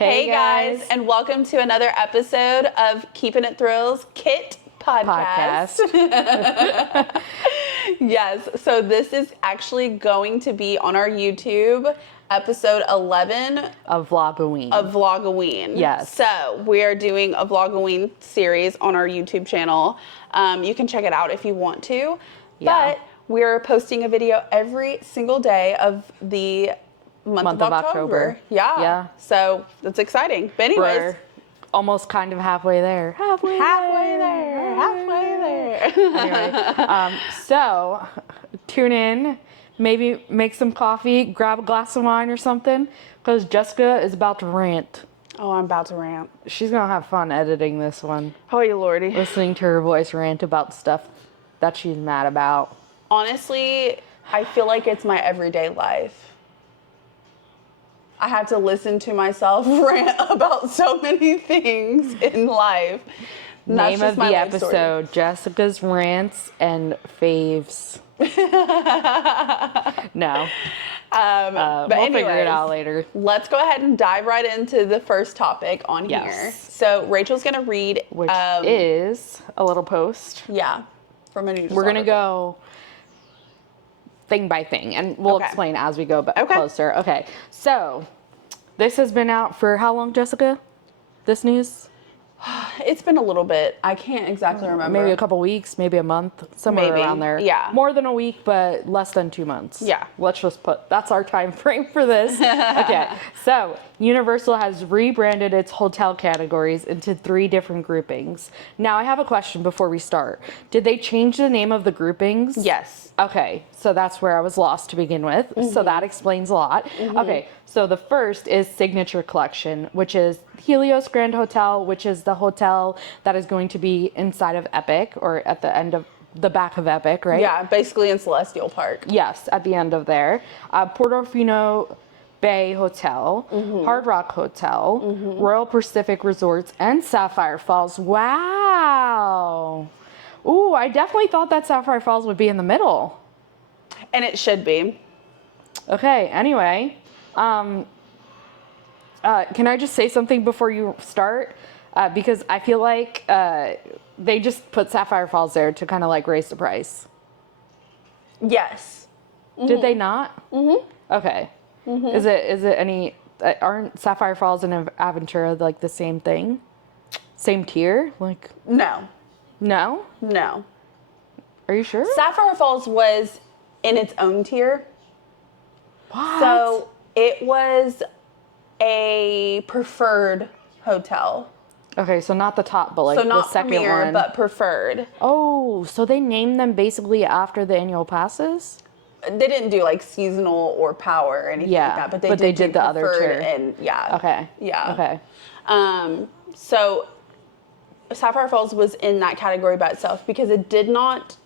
Hey guys, and welcome to another episode of Keepin' It Thrills Kit Podcast. Yes, so this is actually going to be on our YouTube, episode 11 of Vlogoween. Yes. So we are doing a Vlogoween series on our YouTube channel. You can check it out if you want to. Yeah. But we're posting a video every single day of the month of October. Yeah. So that's exciting. But anyways, we're almost kind of halfway there. Halfway there. Anyway, so tune in, maybe make some coffee, grab a glass of wine or something, because Jessica is about to rant. Oh, I'm about to rant. She's going to have fun editing this one. Oh, you lordy. Listening to her voice rant about stuff that she's mad about. Honestly, I feel like it's my everyday life. I have to listen to myself rant about so many things in life. Name of the episode, Jessica's Rants and Faves. No. But we'll figure it out later. Let's go ahead and dive right into the first topic on here. So Rachel's going to read. Which is a little post. Yeah. From a news We're going to go thing by thing, and we'll explain as we go closer. Okay. So this has been out for how long, Jessica? This news? It's been a little bit. I can't exactly remember. Maybe a couple weeks, maybe a month, somewhere around there. Yeah. More than a week, but less than 2 months. Yeah. Let's just that's our time frame for this. Okay. So Universal has rebranded its hotel categories into 3 different groupings. Now I have a question before we start. Did they change the name of the groupings? Yes. Okay. So that's where I was lost to begin with. Mm-hmm. So that explains a lot. Mm-hmm. Okay. So the first is Signature Collection, which is Helios Grand Hotel, which is the hotel that is going to be inside of Epic, or at the end of the back of Epic, right? Yeah, basically in Celestial Park. Yes, at the end of there. Portofino Bay Hotel, Hard Rock Hotel, Royal Pacific Resorts, and Sapphire Falls. Wow. Ooh, I definitely thought that Sapphire Falls would be in the middle. And it should be. Okay, anyway. Can I just say something before you start? Because I feel like they just put Sapphire Falls there to kind of like raise the price. Yes. Mm-hmm. Did they not? Mm-hmm. Okay. Mm-hmm. Is it any? Aren't Sapphire Falls and Aventura like the same thing? Same tier? Like no. No. No. Are you sure? Sapphire Falls was in its own tier. What? So it was a preferred hotel. Okay, so not the top, but like so not the second premier, one. But preferred. Oh, so they named them basically after the annual passes? They didn't do like seasonal or power or anything like that, but they did the other tier. And yeah. Okay. Yeah. Okay. So Sapphire Falls was in that category by itself because it did not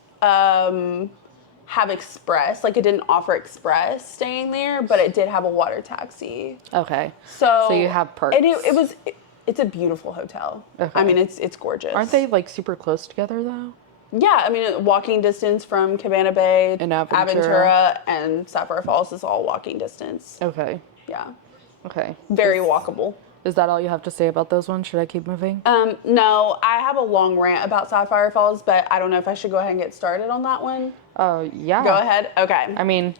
have express, like it didn't offer express staying there, but it did have a water taxi. Okay. So you have perks. And it's a beautiful hotel. Okay. I mean, it's gorgeous. Aren't they like super close together though? Yeah, I mean, walking distance from Cabana Bay, and Aventura, and Sapphire Falls is all walking distance. Okay. Yeah. Okay. Very walkable. Is that all you have to say about those ones? Should I keep moving? No, I have a long rant about Sapphire Falls, but I don't know if I should go ahead and get started on that one. Oh, yeah. Go ahead. Okay. I mean.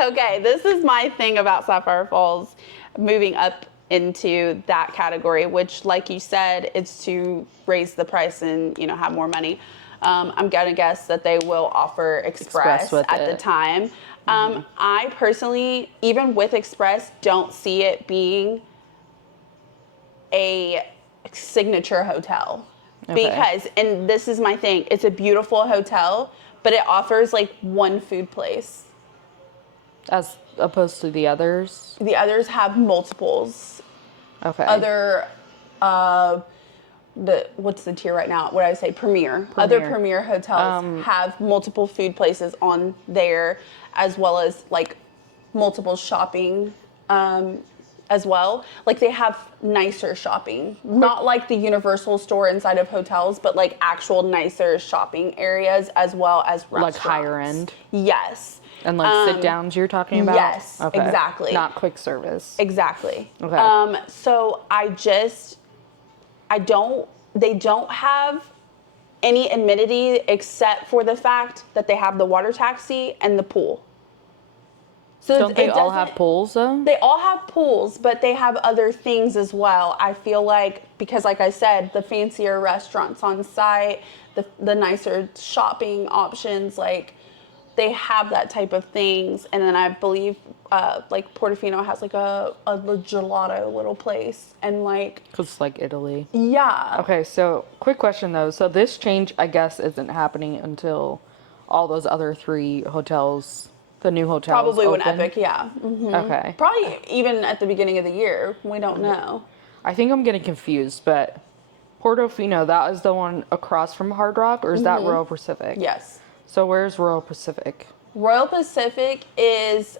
Okay, this is my thing about Sapphire Falls moving up into that category, which, like you said, it's to raise the price and, have more money. I'm going to guess that they will offer Express at the time. I personally, even with Express, don't see it being a signature hotel. Okay. Because, and this is my thing, it's a beautiful hotel, but it offers like one food place. As opposed to the others? The others have multiples. Okay. What's the tier right now? What did I say? Premier. Other premier hotels have multiple food places on there, as well as like multiple shopping as well. Like they have nicer shopping, not like the Universal store inside of hotels, but like actual nicer shopping areas as well as restaurants. Like higher end? Yes. And like sit downs you're talking about? Yes, exactly. Not quick service. Exactly. Okay. So they don't have any amenity except for the fact that they have the water taxi and the pool. So don't they all have pools though? They all have pools, but they have other things as well. I feel like, because like I said, the fancier restaurants on site, the nicer shopping options, like they have that type of things. And then I believe like Portofino has like a gelato little place, and like, Because it's like Italy. yeah. Okay, so quick question though. So this change, I guess, isn't happening until all those other 3 hotels, the new hotels Probably when open? Epic, yeah. Mm-hmm. Okay. Probably even at the beginning of the year. We don't know. I think I'm getting confused, but Portofino, that is the one across from Hard Rock, or is that Royal Pacific? Yes. So where's Royal Pacific? Royal Pacific is,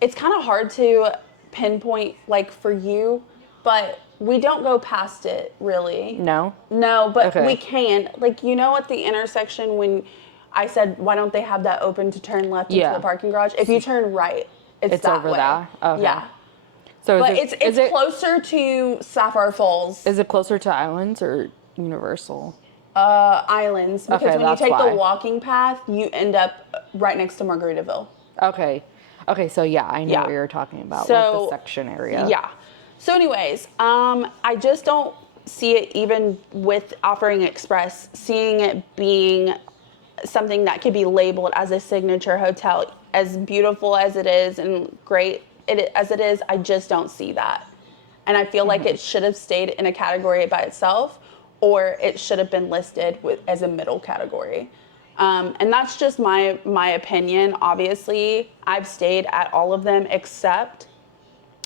it's kind of hard to pinpoint like for you, but we don't go past it really. No? No, but Okay. we can. Like, you know, at the intersection when I said, why don't they have that open to turn left into Yeah. the parking garage? If you turn right, it's that over way. there? Okay. Yeah. So But is it's it closer to Sapphire Falls. Is it closer to Islands or Universal? Islands, because Okay, when you that's take why. the walking path, you end up right next to Margaritaville. Okay. Okay, so yeah, I know Yeah. what you're talking about, So, like the section area. Yeah. So anyways, I just don't see it, even with offering express, seeing it being something that could be labeled as a signature hotel. As beautiful as it is and great as it is, I just don't see that. And I feel like it should have stayed in a category by itself, or it should have been listed as a middle category. And that's just my opinion. Obviously, I've stayed at all of them except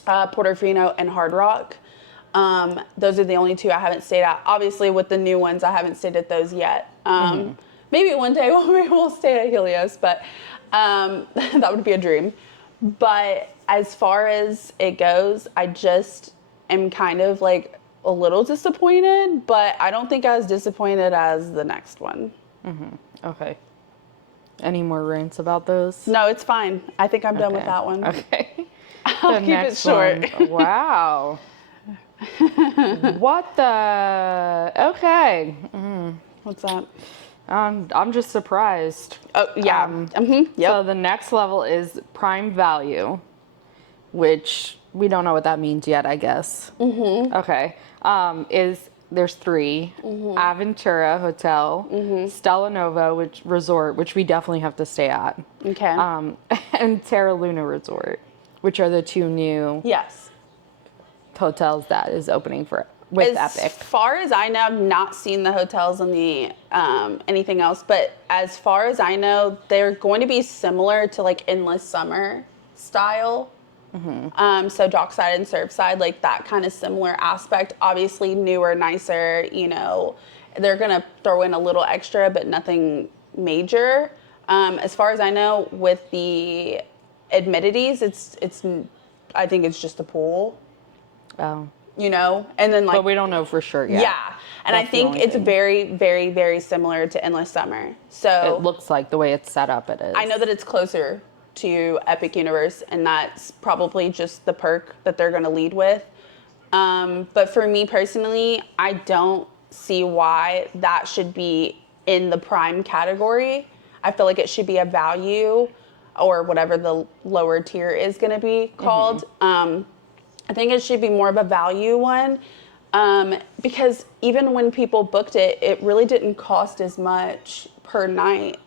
Portofino and Hard Rock. Those are the only 2 I haven't stayed at. Obviously, with the new ones, I haven't stayed at those yet. Maybe one day we'll stay at Helios, but that would be a dream. But as far as it goes, I just am kind of like a little disappointed, but I don't think I was disappointed as the next one. Okay. Any more rants about those? No, it's fine. I think I'm done with that one. Okay. I'll keep it short. Wow. What the? Okay. What's that? I'm just surprised. Oh, yeah. Yep. So the next level is prime value, which we don't know what that means yet, I guess. Okay. There's 3: Aventura Hotel, Stella Nova Resort, which we definitely have to stay at. Okay. And Terra Luna Resort, which are the 2 new Yes. hotels that is opening with As Epic. far as I know, I've not seen the hotels and the anything else, but as far as I know, they're going to be similar to like Endless Summer style. So dockside and surfside, like that kind of similar aspect. Obviously newer, nicer, you know, they're going to throw in a little extra, but nothing major. As far as I know, with the amenities, it's I think it's just a pool. Oh. You know, and then like, But we don't know for sure yet. yeah, and I That's the think only it's thing. very, very, very similar to Endless Summer. So It looks like the way it's set up, it is. I know that it's closer to Epic Universe, and that's probably just the perk that they're going to lead with. But for me personally, I don't see why that should be in the prime category. I feel like it should be a value, or whatever the lower tier is going to be called. I think it should be more of a value one, because even when people booked it, it really didn't cost as much per night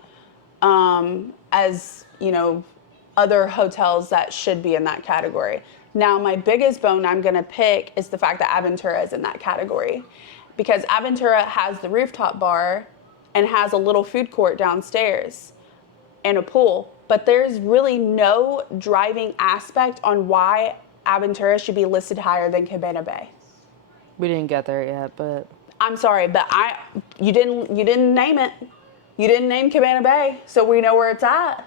as, you know, other hotels that should be in that category. Now, my biggest bone I'm going to pick is the fact that Aventura is in that category, because Aventura has the rooftop bar and has a little food court downstairs and a pool, but there's really no driving aspect on why Aventura should be listed higher than Cabana Bay. We didn't get there yet, but I'm sorry, but you didn't name it. You didn't name Cabana Bay, so we know where it's at.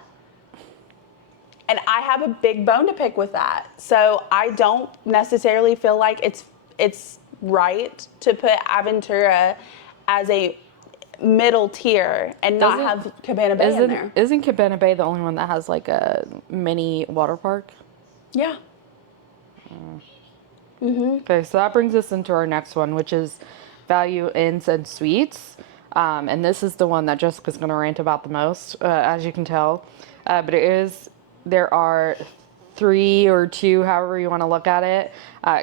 And I have a big bone to pick with that. So I don't necessarily feel like it's right to put Aventura as a middle tier and not have Cabana Bay in there. Isn't Cabana Bay the only one that has like a mini water park? Yeah. Okay, so that brings us into our next one, which is value inns and suites. And this is the one that Jessica's going to rant about the most, as you can tell. But there are 3 or 2, however you want to look at it,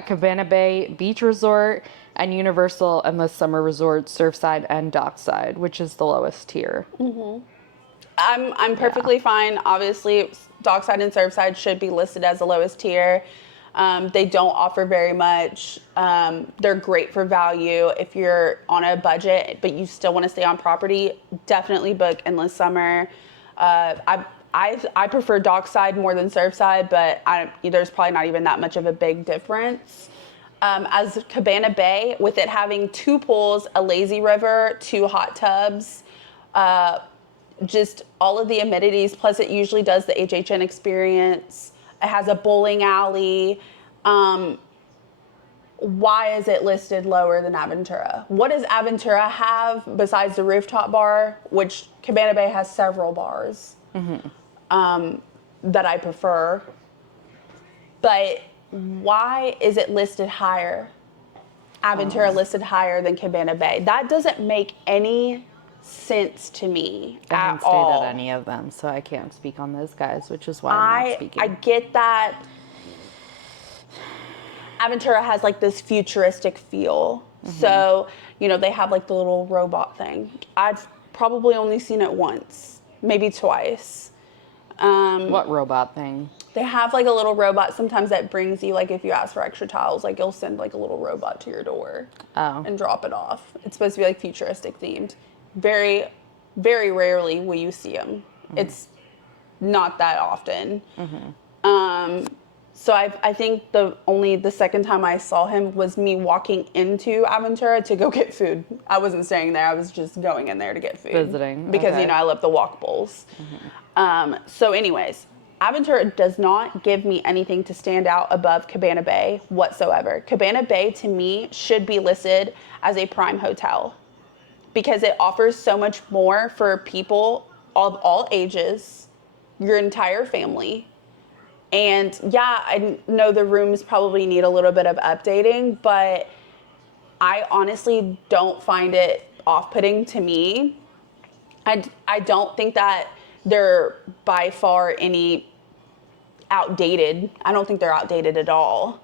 Cabana Bay Beach Resort and Universal Endless Summer Resort Surfside and Dockside, which is the lowest tier. I'm perfectly fine. Obviously, Dockside and Surfside should be listed as the lowest tier. They don't offer very much. They're great for value. If you're on a budget, but you still want to stay on property, definitely book Endless Summer. I prefer Dockside more than Surfside, but there's probably not even that much of a big difference. As Cabana Bay, with it having 2 pools, a lazy river, 2 hot tubs, just all of the amenities, plus it usually does the HHN experience. It has a bowling alley. Why is it listed lower than Aventura? What does Aventura have besides the rooftop bar, which Cabana Bay has several bars that I prefer. But why is it listed higher? Aventura listed higher than Cabana Bay. That doesn't make any sense to me I at haven't stayed all. at any of them, so I can't speak on those guys, which is why I'm not speaking. I get that Aventura has like this futuristic feel. So, they have like the little robot thing. I've probably only seen it once, maybe twice. What robot thing? They have like a little robot sometimes that brings you, like if you ask for extra towels, like it'll send like a little robot to your door and drop it off. It's supposed to be like futuristic themed. Very, very rarely will you see them. It's not that often. So I think the second time I saw him was me walking into Aventura to go get food. I wasn't staying there. I was just going in there to get food. Visiting. Because, okay. I love the walk bowls. So anyways, Aventura does not give me anything to stand out above Cabana Bay whatsoever. Cabana Bay, to me, should be listed as a prime hotel because it offers so much more for people of all ages, your entire family. And yeah, I know the rooms probably need a little bit of updating, but I honestly don't find it off-putting to me. I don't think that they're by far any outdated. I don't think they're outdated at all.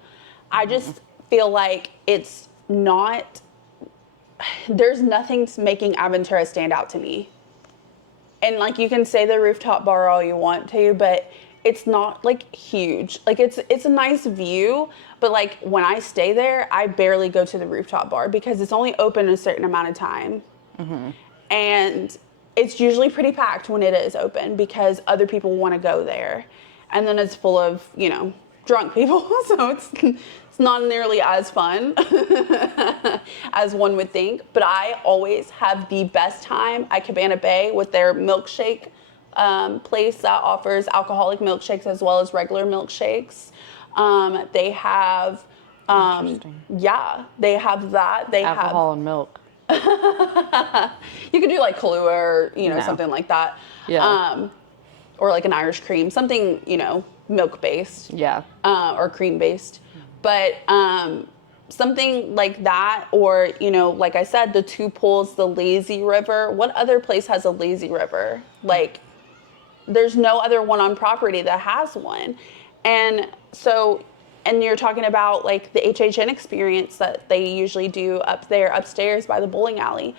I just feel like it's not, there's nothing making Aventura stand out to me. And like you can say the rooftop bar all you want to, but it's not like huge. Like it's a nice view, but like when I stay there, I barely go to the rooftop bar because it's only open a certain amount of time. And it's usually pretty packed when it is open because other people want to go there. And then it's full of, drunk people. So it's not nearly as fun as one would think. But I always have the best time at Cabana Bay with their milkshake place that offers alcoholic milkshakes as well as regular milkshakes. They have, they have that. They Alcohol and milk. You could do like Kahlua or, something like that. Yeah. Or like an Irish cream, something, milk-based. Yeah. Or cream-based. But something like that, or, like I said, the 2 pools, the lazy river. What other place has a lazy river? Like, there's no other one on property that has one. And so, and you're talking about like the HHN experience that they usually do up there upstairs by the bowling alley.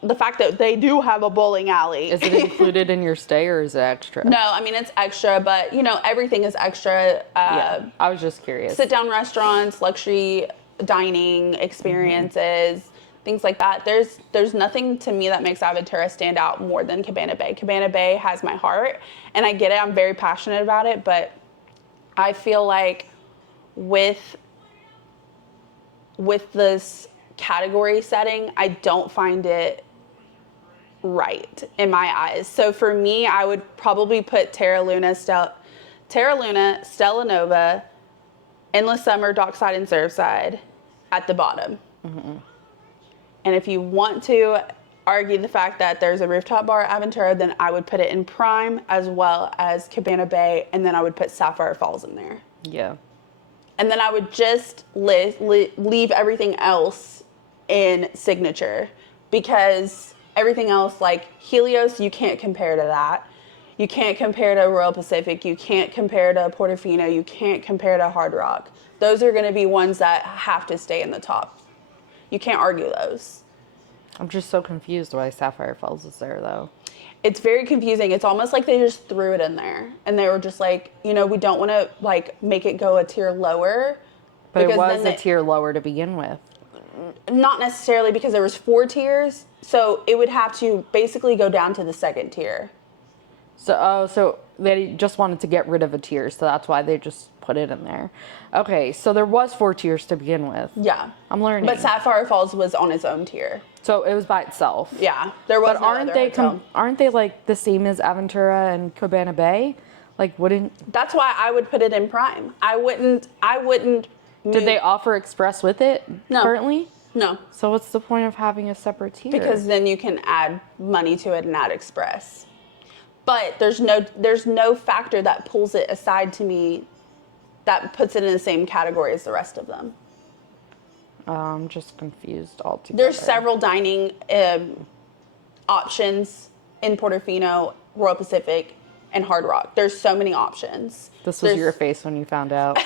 The fact that they do have a bowling alley. Is it included in your stay or is it extra? No, I mean, it's extra, but everything is extra. Yeah, I was just curious. Sit down restaurants, luxury dining experiences, things like that. There's nothing to me that makes Aventura stand out more than Cabana Bay. Cabana Bay has my heart, and I get it. I'm very passionate about it, but I feel like with this category setting, I don't find it right in my eyes. So for me, I would probably put Terra Luna, Stella Nova, Endless Summer, Dockside, and Surfside at the bottom. And if you want to argue the fact that there's a rooftop bar at Aventura, then I would put it in Prime as well as Cabana Bay, and then I would put Sapphire Falls in there. Yeah. And then I would just leave everything else in Signature, because everything else, like Helios, you can't compare to that. You can't compare to Royal Pacific. You can't compare to Portofino. You can't compare to Hard Rock. Those are going to be ones that have to stay in the top. You can't argue those. I'm just so confused why Sapphire Falls is there, though. It's very confusing. It's almost like they just threw it in there. And they were just like, you know, we don't want to, like, make it go a tier lower. But it was a tier lower to begin with. Not necessarily, because there was 4 tiers. So it would have to basically go down to the 2nd tier. So they just wanted to get rid of a tier, so that's why they just put it in there. Okay, so there was 4 tiers to begin with. Yeah. I'm learning. But Sapphire Falls was on its own tier. So it was by itself. Yeah. There was But aren't they like the same as Aventura and Cabana Bay? Like, wouldn't... That's why I would put it in Prime. I wouldn't Did they offer Express with it currently? No. So what's the point of having a separate tier? Because then you can add money to it and add Express. But there's no factor that pulls it aside to me that puts it in the same category as the rest of them. I'm just confused altogether. There's several dining options in Portofino, Royal Pacific, and Hard Rock. There's so many options. This was your face when you found out.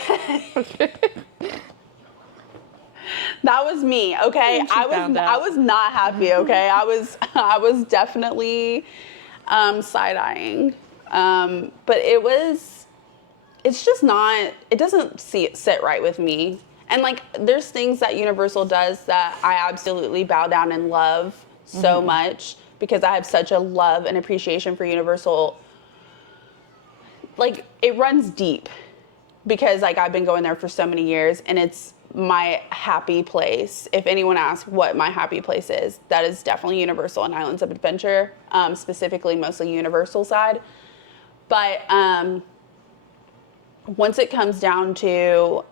That was me, okay? I was not happy, okay? I was definitely side-eyeing. But it's just not, it doesn't sit right with me. And like, there's things that Universal does that I absolutely bow down and love so much, because I have such a love and appreciation for Universal. Like, it runs deep, because like I've been going there for so many years, and it's my happy place. If anyone asks what my happy place is, that is definitely Universal and Islands of Adventure, specifically mostly Universal side. But once it comes down to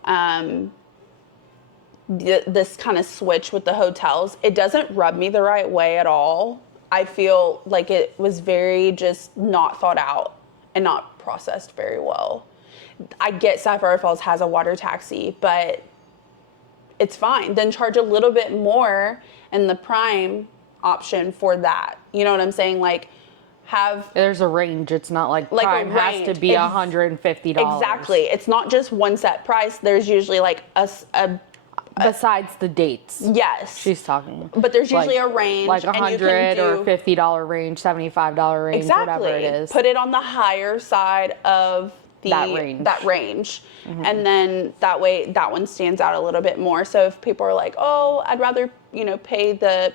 this kind of switch with the hotels, it doesn't rub me the right way at all. I feel like it was very just not thought out and not processed very well. I get Sapphire Falls has a water taxi, but it's fine. Then charge a little bit more in the Prime option for that. You know what I'm saying? Like, there's a range. It's not like Prime has to be $150. Exactly. It's not just one set price. There's usually like a besides the dates. Yes. She's talking. But there's usually a range. Like $100 or $50 range, $75 range, whatever it is. Put it on the higher side of that range. Mm-hmm. And then that way that one stands out a little bit more. So if people are like, oh, I'd rather, pay the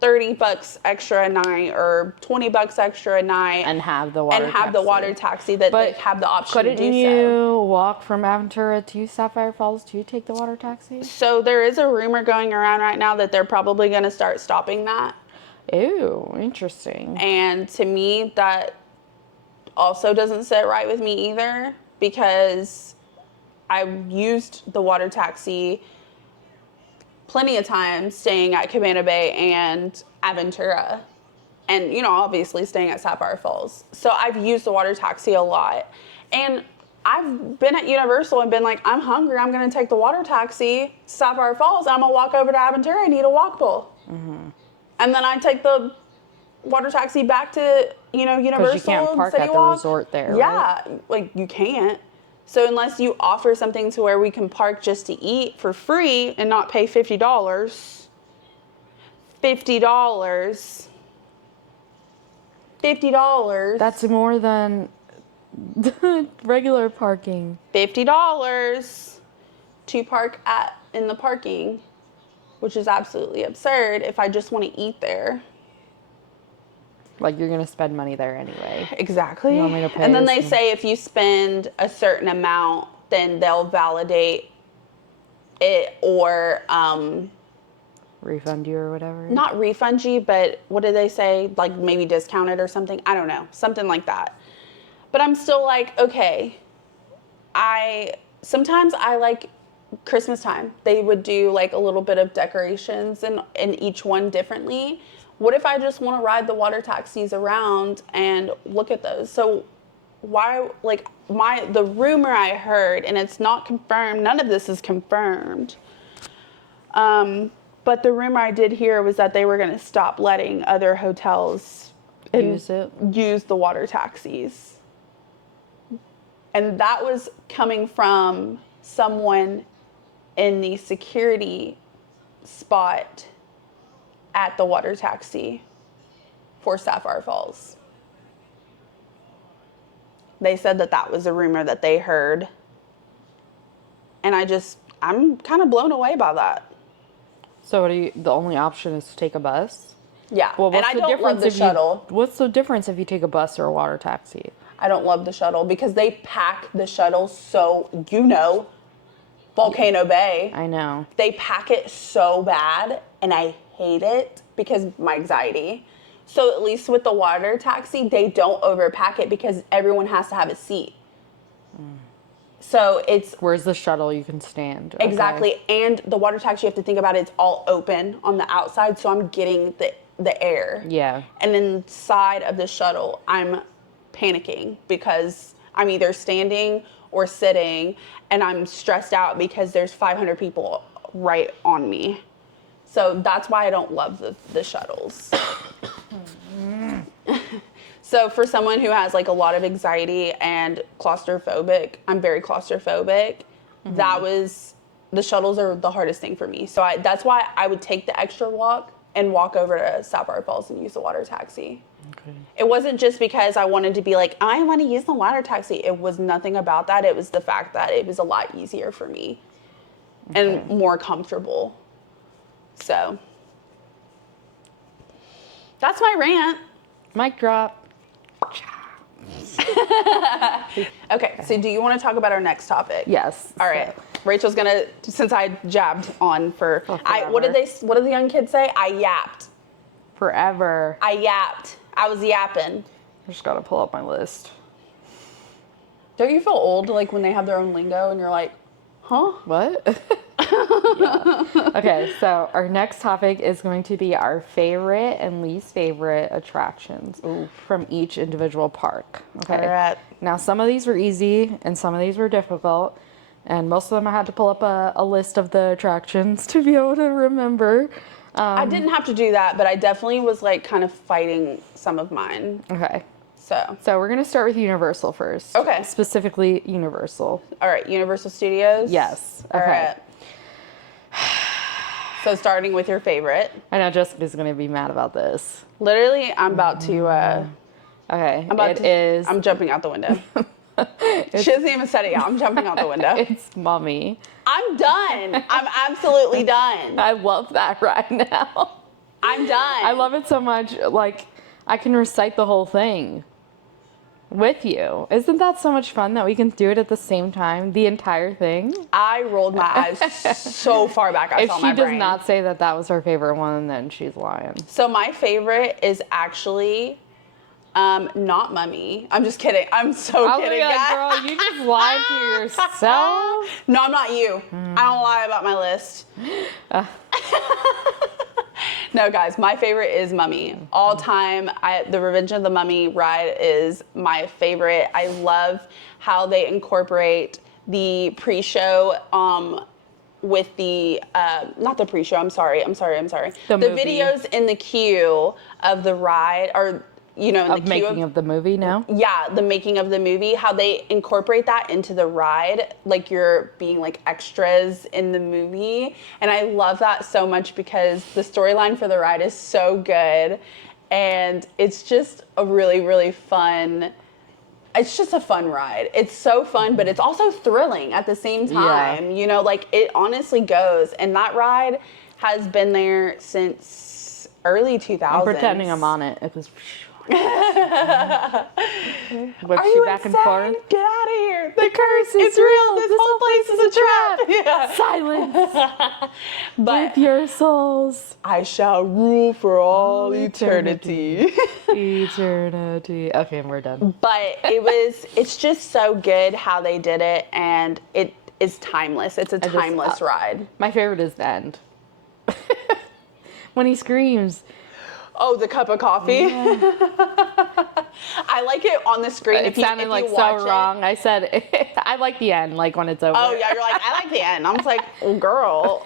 $30 extra a night or $20 extra a night and have the water taxi that they have the option to do so. Couldn't you walk from Aventura to Sapphire Falls to take the water taxi? So there is a rumor going around right now that they're probably going to start stopping that. Ew, interesting. And to me, that also doesn't sit right with me either, because I used the water taxi plenty of times staying at Cabana Bay and Aventura, and obviously staying at Sapphire Falls. So I've used the water taxi a lot, and I've been at Universal and been like, I'm hungry, I'm gonna take the water taxi to Sapphire Falls, and I'm gonna walk over to Aventura and eat a wok bowl. Mm-hmm. And then I take the water taxi back to Universal. Because you can't park at the resort there. Yeah, right? Like you can't. So unless you offer something to where we can park just to eat for free and not pay $50, $50. That's more than regular parking. $50 to park in the parking, which is absolutely absurd if I just want to eat there. Like, you're going to spend money there anyway. Exactly. You want me to pay and then they say if you spend a certain amount, then they'll validate it or... refund you or whatever? Not refund you, but what did they say? Like, maybe discount it or something? I don't know. Something like that. But I'm still like, okay. Sometimes I like Christmas time, they would do like a little bit of decorations and each one differently. What if I just want to ride the water taxis around and look at those? So why, like, the rumor I heard, and it's not confirmed, none of this is confirmed, but the rumor I did hear was that they were going to stop letting other hotels use the water taxis. And that was coming from someone in the security spot at the water taxi for Sapphire Falls. They said that was a rumor that they heard. And I'm kind of blown away by that. So the only option is to take a bus? Yeah. Well, and I don't love the shuttle. What's the difference if you take a bus or a water taxi? I don't love the shuttle because they pack the shuttle so, Volcano Bay. I know. They pack it so bad, and I hate it because of my anxiety. So at least with the water taxi, they don't overpack it because everyone has to have a seat. So it's... Where's the shuttle you can stand? Exactly. Okay. And the water taxi, you have to think about it, it's all open on the outside, so I'm getting the air. Yeah. And inside of the shuttle, I'm panicking because I'm either standing or sitting, and I'm stressed out because there's 500 people right on me. So that's why I don't love the shuttles. So for someone who has like a lot of anxiety and claustrophobic, I'm very claustrophobic. The shuttles are the hardest thing for me. So that's why I would take the extra walk and walk over to Sapphire Falls and use the water taxi. Okay. It wasn't just because I wanted to be like, I want to use the water taxi. It was nothing about that. It was the fact that it was a lot easier for me and more comfortable. So that's my rant. Mic drop. Okay, so do you want to talk about our next topic? Yes. All right. Rachel's gonna, since I jabbed on for, what did the young kids say? I yapped. Forever. I yapped. I was yapping. I just gotta pull up my list. Don't you feel old, like when they have their own lingo and you're like, huh? What? Yeah. Okay, so our next topic is going to be our favorite and least favorite attractions from each individual park. Okay. All right. Now, some of these were easy and some of these were difficult, and most of them I had to pull up a list of the attractions to be able to remember. I didn't have to do that, but I definitely was like kind of fighting some of mine. Okay. So we're going to start with Universal first. Okay. Specifically Universal. All right, Universal Studios? Yes. Okay. All right. So starting with your favorite. I know Jessica's going to be mad about this. Literally, I'm about to... okay. I'm jumping out the window. She hasn't even said it yet. I'm jumping out the window. It's Mummy. I'm done. I'm absolutely done. I love that right now. I'm done. I love it so much. Like, I can recite the whole thing with you. Isn't that so much fun that we can do it at the same time, the entire thing? I rolled my eyes so far back. I saw my brain. If she does not say that was her favorite one, then she's lying. So my favorite is actually not Mummy. I'm just kidding. I'm so kidding. Girl, you just lied to yourself. No, I'm not you. I don't lie about my list. No, guys, my favorite is Mummy. All time, the Revenge of the Mummy ride is my favorite. I love how they incorporate the pre-show with the, not the pre-show, I'm sorry. The videos in the queue of the ride, or, you know, in the making of the movie now? Yeah, the making of the movie, how they incorporate that into the ride, like you're being like extras in the movie. And I love that so much because the storyline for the ride is so good. And it's just a really, really fun, it's just a fun ride. It's so fun, but it's also thrilling at the same time. Yeah. You know, like it honestly goes. And that ride has been there since early 2000s. I'm pretending I'm on it. It was... Whips you back and forth. Get out of here. The curse is real. This whole place is a trap. Yeah. Silence. But with your souls, I shall rule for all eternity. Eternity. Okay, we're done. But it's just so good how they did it, and is timeless. It's a timeless ride. My favorite is the end. When he screams. Oh, the cup of coffee? Yeah. I like it on the screen. It sounded like so wrong. I said, I like the end, like when it's over. Oh, yeah, you're like, I like the end. I was like, oh, girl,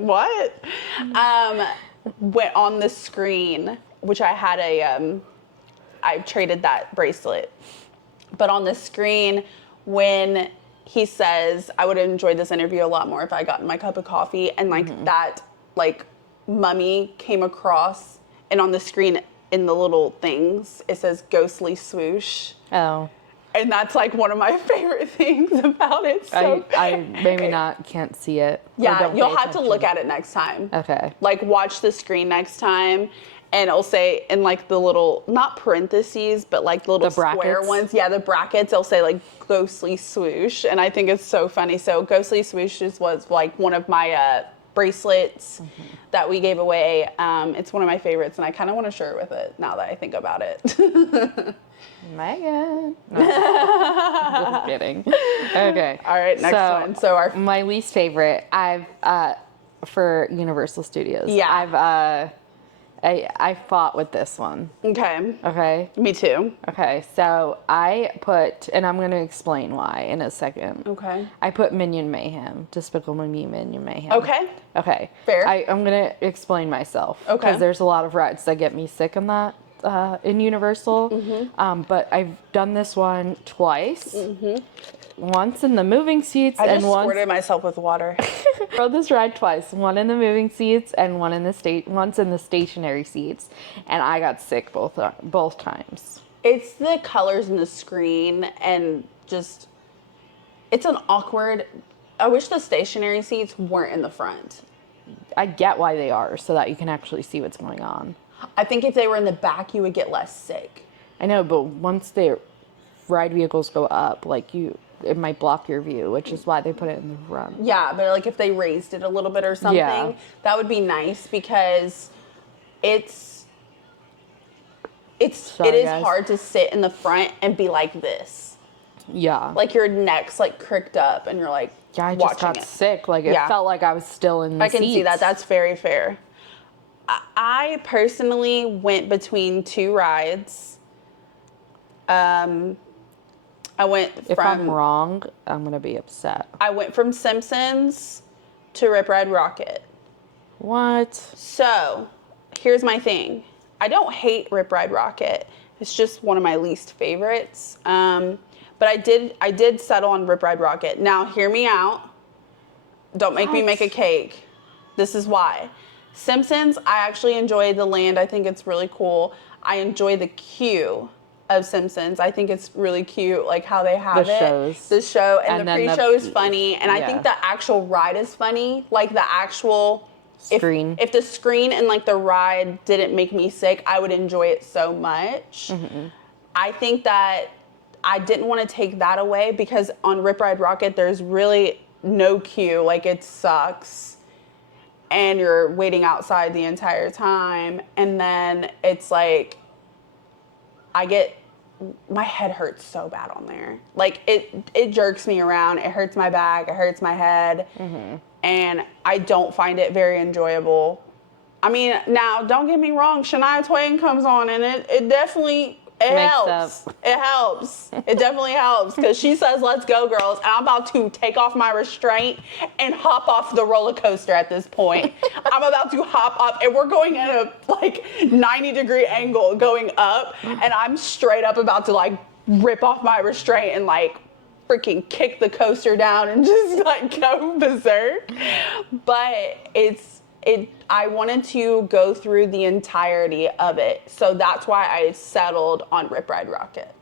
what? Went on the screen, which I had I traded that bracelet. But on the screen, when he says, I would have enjoyed this interview a lot more if I got my cup of coffee, and like that, like, mummy came across, and on the screen in the little things it says ghostly swoosh. Oh. And that's like one of my favorite things about it. So I maybe can't see it. Yeah, you'll have to look at it next time. Okay. Like watch the screen next time, and it'll say in like the little, not parentheses, but like the little square ones. Yeah, the brackets, it'll say like ghostly swoosh. And I think it's so funny. So ghostly swoosh was like one of my bracelets that we gave away. It's one of my favorites, and I kind of want to share it with it now that I think about it. Megan. No, just kidding. Okay. All right, next one. So my least favorite, for Universal Studios. Yeah. I fought with this one. Okay. Okay. Me too. Okay, so I put, and I'm going to explain why in a second. Okay. I put Minion Mayhem, Despicable Me Minion Mayhem. Okay. Okay. Fair. I'm going to explain myself. Okay. Because there's a lot of rides that get me sick in that, in Universal. But I've done this one twice. Once in the moving seats I just squirted myself with water. Rode this ride twice. One in the moving seats and once in the stationary seats, and I got sick both times. It's the colors in the screen, and just it's an awkward. I wish the stationary seats weren't in the front. I get why they are, so that you can actually see what's going on. I think if they were in the back, you would get less sick. I know, but once the ride vehicles go up, it might block your view, which is why they put it in the front. Yeah, but like if they raised it a little bit or something, that would be nice, because it is hard to sit in the front and be like this. Yeah. Like your neck's like cricked up and you're like, yeah, I just got sick. Like it felt like I was still in the seats. I can see that. That's very fair. I personally went between two rides. I went from... If I'm wrong, I'm going to be upset. I went from Simpsons to Rip Ride Rocket. What? So, here's my thing. I don't hate Rip Ride Rocket. It's just one of my least favorites. But I did settle on Rip Ride Rocket. Now, hear me out. Don't make me make a cake. This is why. Simpsons, I actually enjoy the land. I think it's really cool. I enjoy the queue of Simpsons. I think it's really cute, like how they have the show, and the pre-show is funny, and I think the actual ride is funny, like the actual screen. If the screen and like the ride didn't make me sick, I would enjoy it so much. I think that I didn't want to take that away, because on Rip Ride Rocket there's really no queue, like it sucks, and you're waiting outside the entire time, and then it's like my head hurts so bad on there. Like it jerks me around. It hurts my back. It hurts my head. And I don't find it very enjoyable. I mean, now don't get me wrong. Shania Twain comes on, and it definitely helps. It helps. It definitely helps, because she says, "Let's go, girls," and I'm about to take off my restraint and hop off the roller coaster at this point. I'm about to hop up, and we're going at a like 90-degree angle going up, and I'm straight up about to like rip off my restraint and like freaking kick the coaster down and just like go berserk. But I wanted to go through the entirety of it. So that's why I settled on Rip Ride Rocket.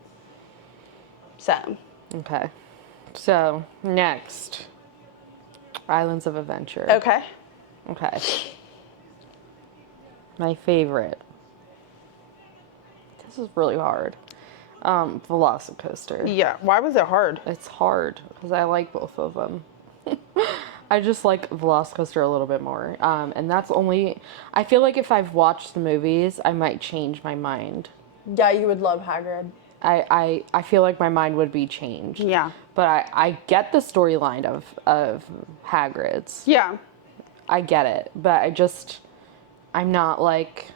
So. Okay. So, next. Islands of Adventure. Okay. Okay. My favorite. This is really hard. Velocicoaster. Yeah. Why was it hard? It's hard because I like both of them. I just like Velocicoaster a little bit more. And that's only... I feel like if I've watched the movies, I might change my mind. Yeah, you would love Hagrid. I feel like my mind would be changed. Yeah. But I get the storyline of Hagrid's. Yeah. I get it, but I'm not like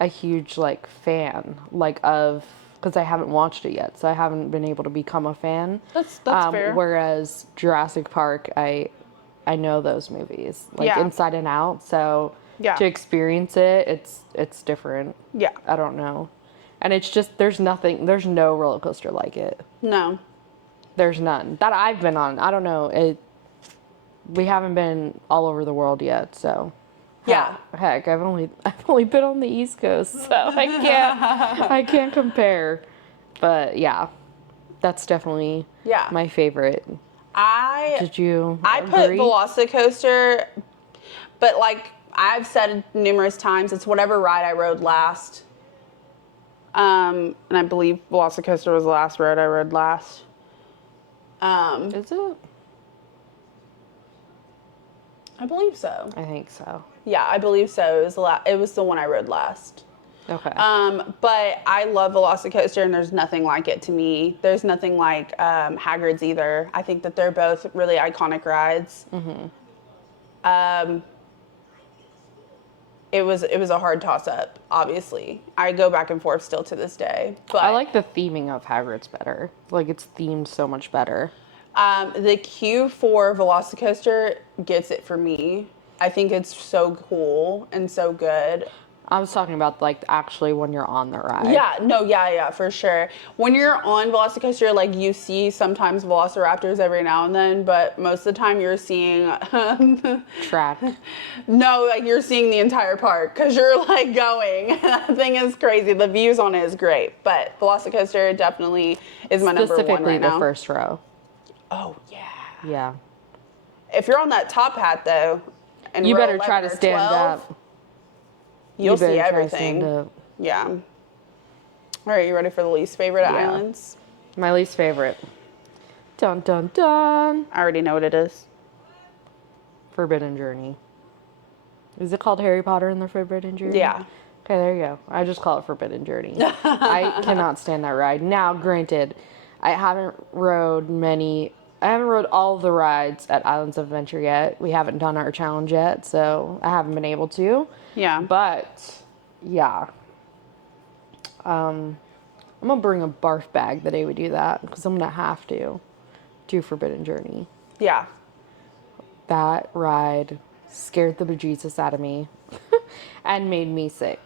a huge like fan like of, because I haven't watched it yet, so I haven't been able to become a fan. That's fair. Whereas Jurassic Park, I know those movies like inside and out, so to experience it, it's different. Yeah. I don't know, and it's just there's no roller coaster like it. No. There's none that I've been on. I don't know. We haven't been all over the world yet, so. Yeah. Heck, I've only been on the East Coast, so I can't compare. But yeah, that's definitely my favorite. Did you I agree? put Velocicoaster, but like I've said numerous times, it's whatever ride I rode last. And I believe Velocicoaster was the last ride I rode last. Is it? I believe so. I think so. Yeah, I believe so. It was the one I rode last. Okay. But I love Velocicoaster, and there's nothing like it to me. There's nothing like Hagrid's either. I think that they're both really iconic rides. Mm-hmm. It was a hard toss-up, obviously. I go back and forth still to this day. But I like the theming of Hagrid's better. Like, it's themed so much better. The queue for Velocicoaster gets it for me. I think it's so cool and so good. I was talking about, like, actually when you're on the ride. Yeah, for sure. When you're on Velocicoaster, like, you see sometimes velociraptors every now and then, but most of the time you're seeing... Track. No, like, you're seeing the entire park, because you're, like, going. That thing is crazy. The views on it is great, but Velocicoaster definitely is my number one right now. Specifically the first row. Oh, yeah. Yeah. If you're on that top hat, though, and you row better 11 try to or stand 12, up. You'll see try to everything. stand up. Yeah. All right, you ready for the least favorite islands? My least favorite. Dun dun dun. I already know what it is. Forbidden Journey. Is it called Harry Potter and the Forbidden Journey? Yeah. Okay, there you go. I just call it Forbidden Journey. I cannot stand that ride. Now, granted, I haven't rode all of the rides at Islands of Adventure yet. We haven't done our challenge yet, so I haven't been able to. Yeah. But, yeah. I'm going to bring a barf bag the day we do that, because I'm going to have to do Forbidden Journey. Yeah. That ride scared the bejesus out of me and made me sick.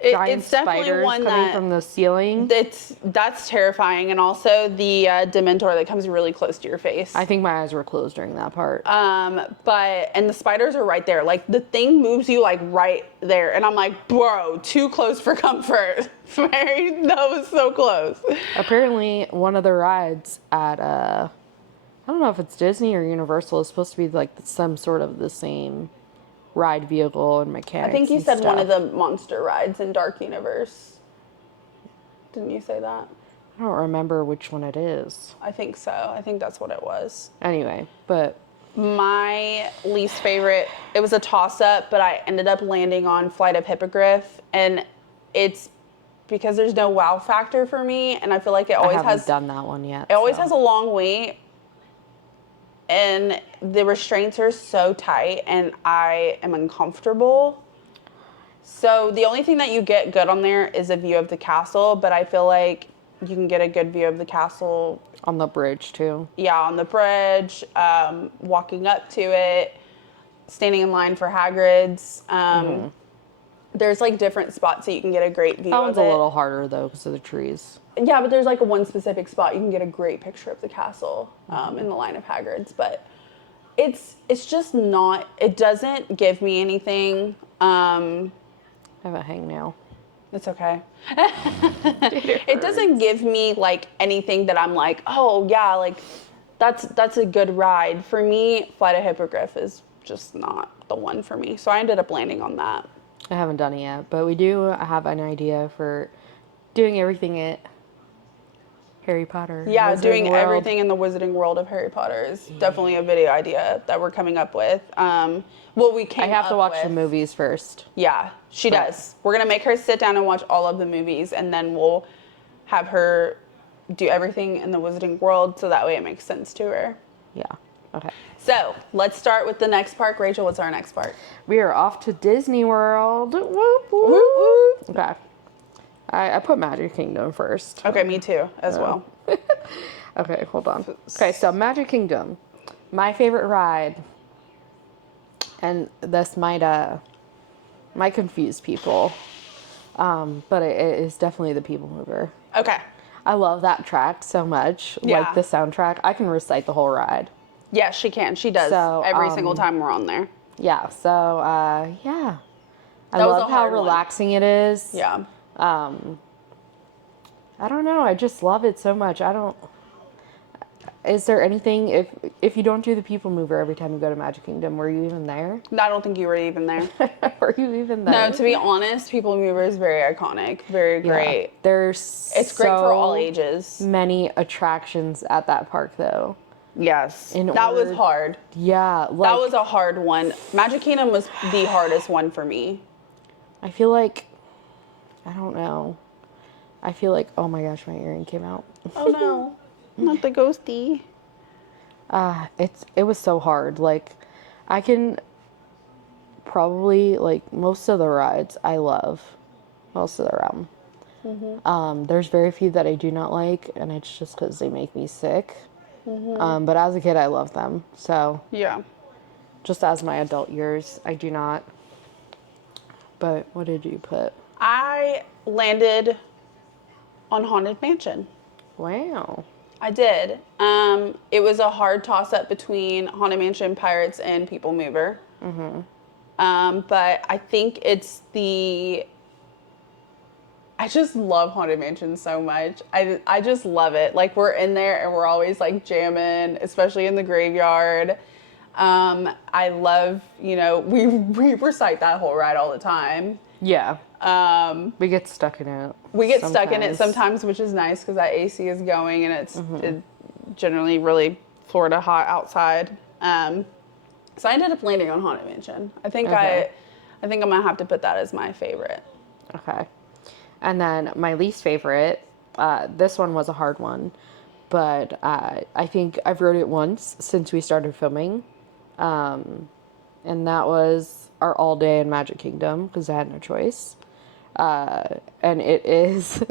Giant It's definitely spiders one coming that from the ceiling. that's terrifying, and also the Dementor that comes really close to your face. I think my eyes were closed during that part. And the spiders are right there. Like, the thing moves you like right there, and I'm like, bro, too close for comfort. That was so close. Apparently, one of the rides at I don't know if it's Disney or Universal, is supposed to be like some sort of the same ride vehicle and mechanics. I think you and said stuff. one of the monster rides in Dark Universe. Didn't you say that? I don't remember which one it is. I think so. I think that's what it was. Anyway, but my least favorite, it was a toss-up, but I ended up landing on Flight of Hippogriff, and it's because there's no wow factor for me, and I feel like it always I haven't done that one yet. It always has a long wait, and the restraints are so tight, and I am uncomfortable. So the only thing that you get good on there is a view of the castle, but I feel like you can get a good view of the castle on the bridge too. Yeah, on the bridge, walking up to it, standing in line for Hagrid's. There's like different spots so you can get a great view that of one's it. a little harder though because of the trees. Yeah, but there's like one specific spot you can get a great picture of the castle in the line of Hagrid's. But it's just not, it doesn't give me anything. I have a hangnail. It's okay. It doesn't give me like anything that I'm like, oh yeah, like that's a good ride. For me, Flight of Hippogriff is just not the one for me. So I ended up landing on that. I haven't done it yet, but we do have an idea for doing everything at Harry Potter. Yeah, Wizarding doing World. everything in the Wizarding World of Harry Potter is definitely a video idea that we're coming up with. I have to watch the movies first. Yeah, she does. We're going to make her sit down and watch all of the movies, and then we'll have her do everything in the Wizarding World, so that way it makes sense to her. Yeah. Okay. So let's start with the next park. Rachel, what's our next park? We are off to Disney World. Whoop, whoop. Woo woo. Okay. I put Magic Kingdom first. Okay, me too, as well. Okay, hold on. Okay, so Magic Kingdom, my favorite ride, and this might confuse people, but it is definitely the People Mover. Okay. I love that track so much. Yeah. Like the soundtrack, I can recite the whole ride. Yeah, she can. She does So, every single time we're on there. Yeah. So yeah, I That was a love how hard one. relaxing it is. Yeah. I don't know. I just love it so much. Is there anything, if you don't do the People Mover every time you go to Magic Kingdom, were you even there? No, I don't think you were even there. Were you even there? No, to be honest, People Mover is very iconic, very great. Yeah. There's It's great for all ages. many attractions at that park, though. Yes. That was hard. Yeah. That was a hard one. Magic Kingdom was the hardest one for me. I feel like, I don't know. I feel like, oh my gosh, my earring came out. Oh no. Not the ghosty. It was so hard. Like, I can probably, like, most of the rides I love. Most of them. There's very few that I do not like, and it's just because they make me sick. But as a kid, I love them. So, Yeah. just as my adult years, I do not. But what did you put? I landed on Haunted Mansion. Wow. I did. It was a hard toss-up between Haunted Mansion, Pirates, and People Mover. But I think it's I just love Haunted Mansion so much. I just love it. Like, we're in there and we're always like jamming, especially in the graveyard. I love, we recite that whole ride all the time. Yeah. We get stuck in it. We get stuck in it sometimes, which is nice because that AC is going and it's generally really Florida hot outside. So I ended up landing on Haunted Mansion. I think I think I'm gonna have to put that as my favorite. Okay. And then my least favorite, this one was a hard one, but I think I've rode it once since we started filming. And that was our all day in Magic Kingdom because I had no choice. And it is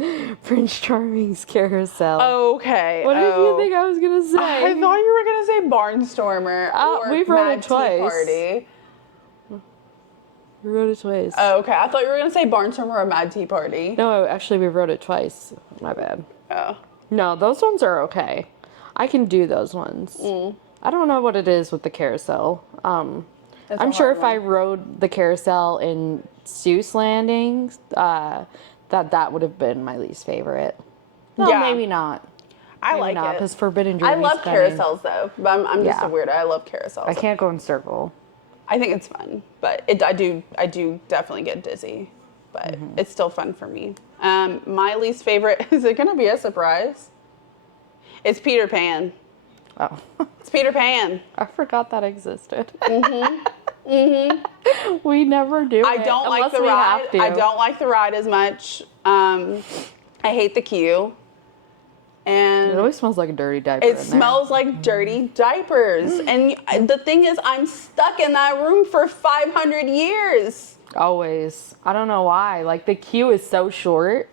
Prince Charming's Carousel. Okay. What did you think I was going to say? I thought you were gonna say Barnstormer or we've rode Mad it Tea twice. Party. We rode it twice. Oh, okay. I thought you were gonna say Barnstormer or Mad Tea Party. No, actually we rode it twice. My bad. Oh. No, those ones are okay. I can do those ones. I don't know what it is with the carousel. That's a I'm sure hard if I rode the carousel in Seuss Landing, that would have been my least favorite. Well, Yeah. maybe not. I Maybe like not, it. because Forbidden Journey. I love carousels though, but I'm just Yeah. a weirdo. I love carousels. I can't go in circle. I think it's fun, but I do definitely get dizzy, but it's still fun for me. My least favorite, is it gonna be a surprise? It's Peter Pan. Oh, It's Peter Pan. I forgot that existed. We never do. I don't like the ride. I don't like the ride as much. I hate the queue. And It always smells like a dirty diaper. it in there. smells like dirty diapers. And the thing is, I'm stuck in that room for 500 years. Always. I don't know why. Like, the queue is so short,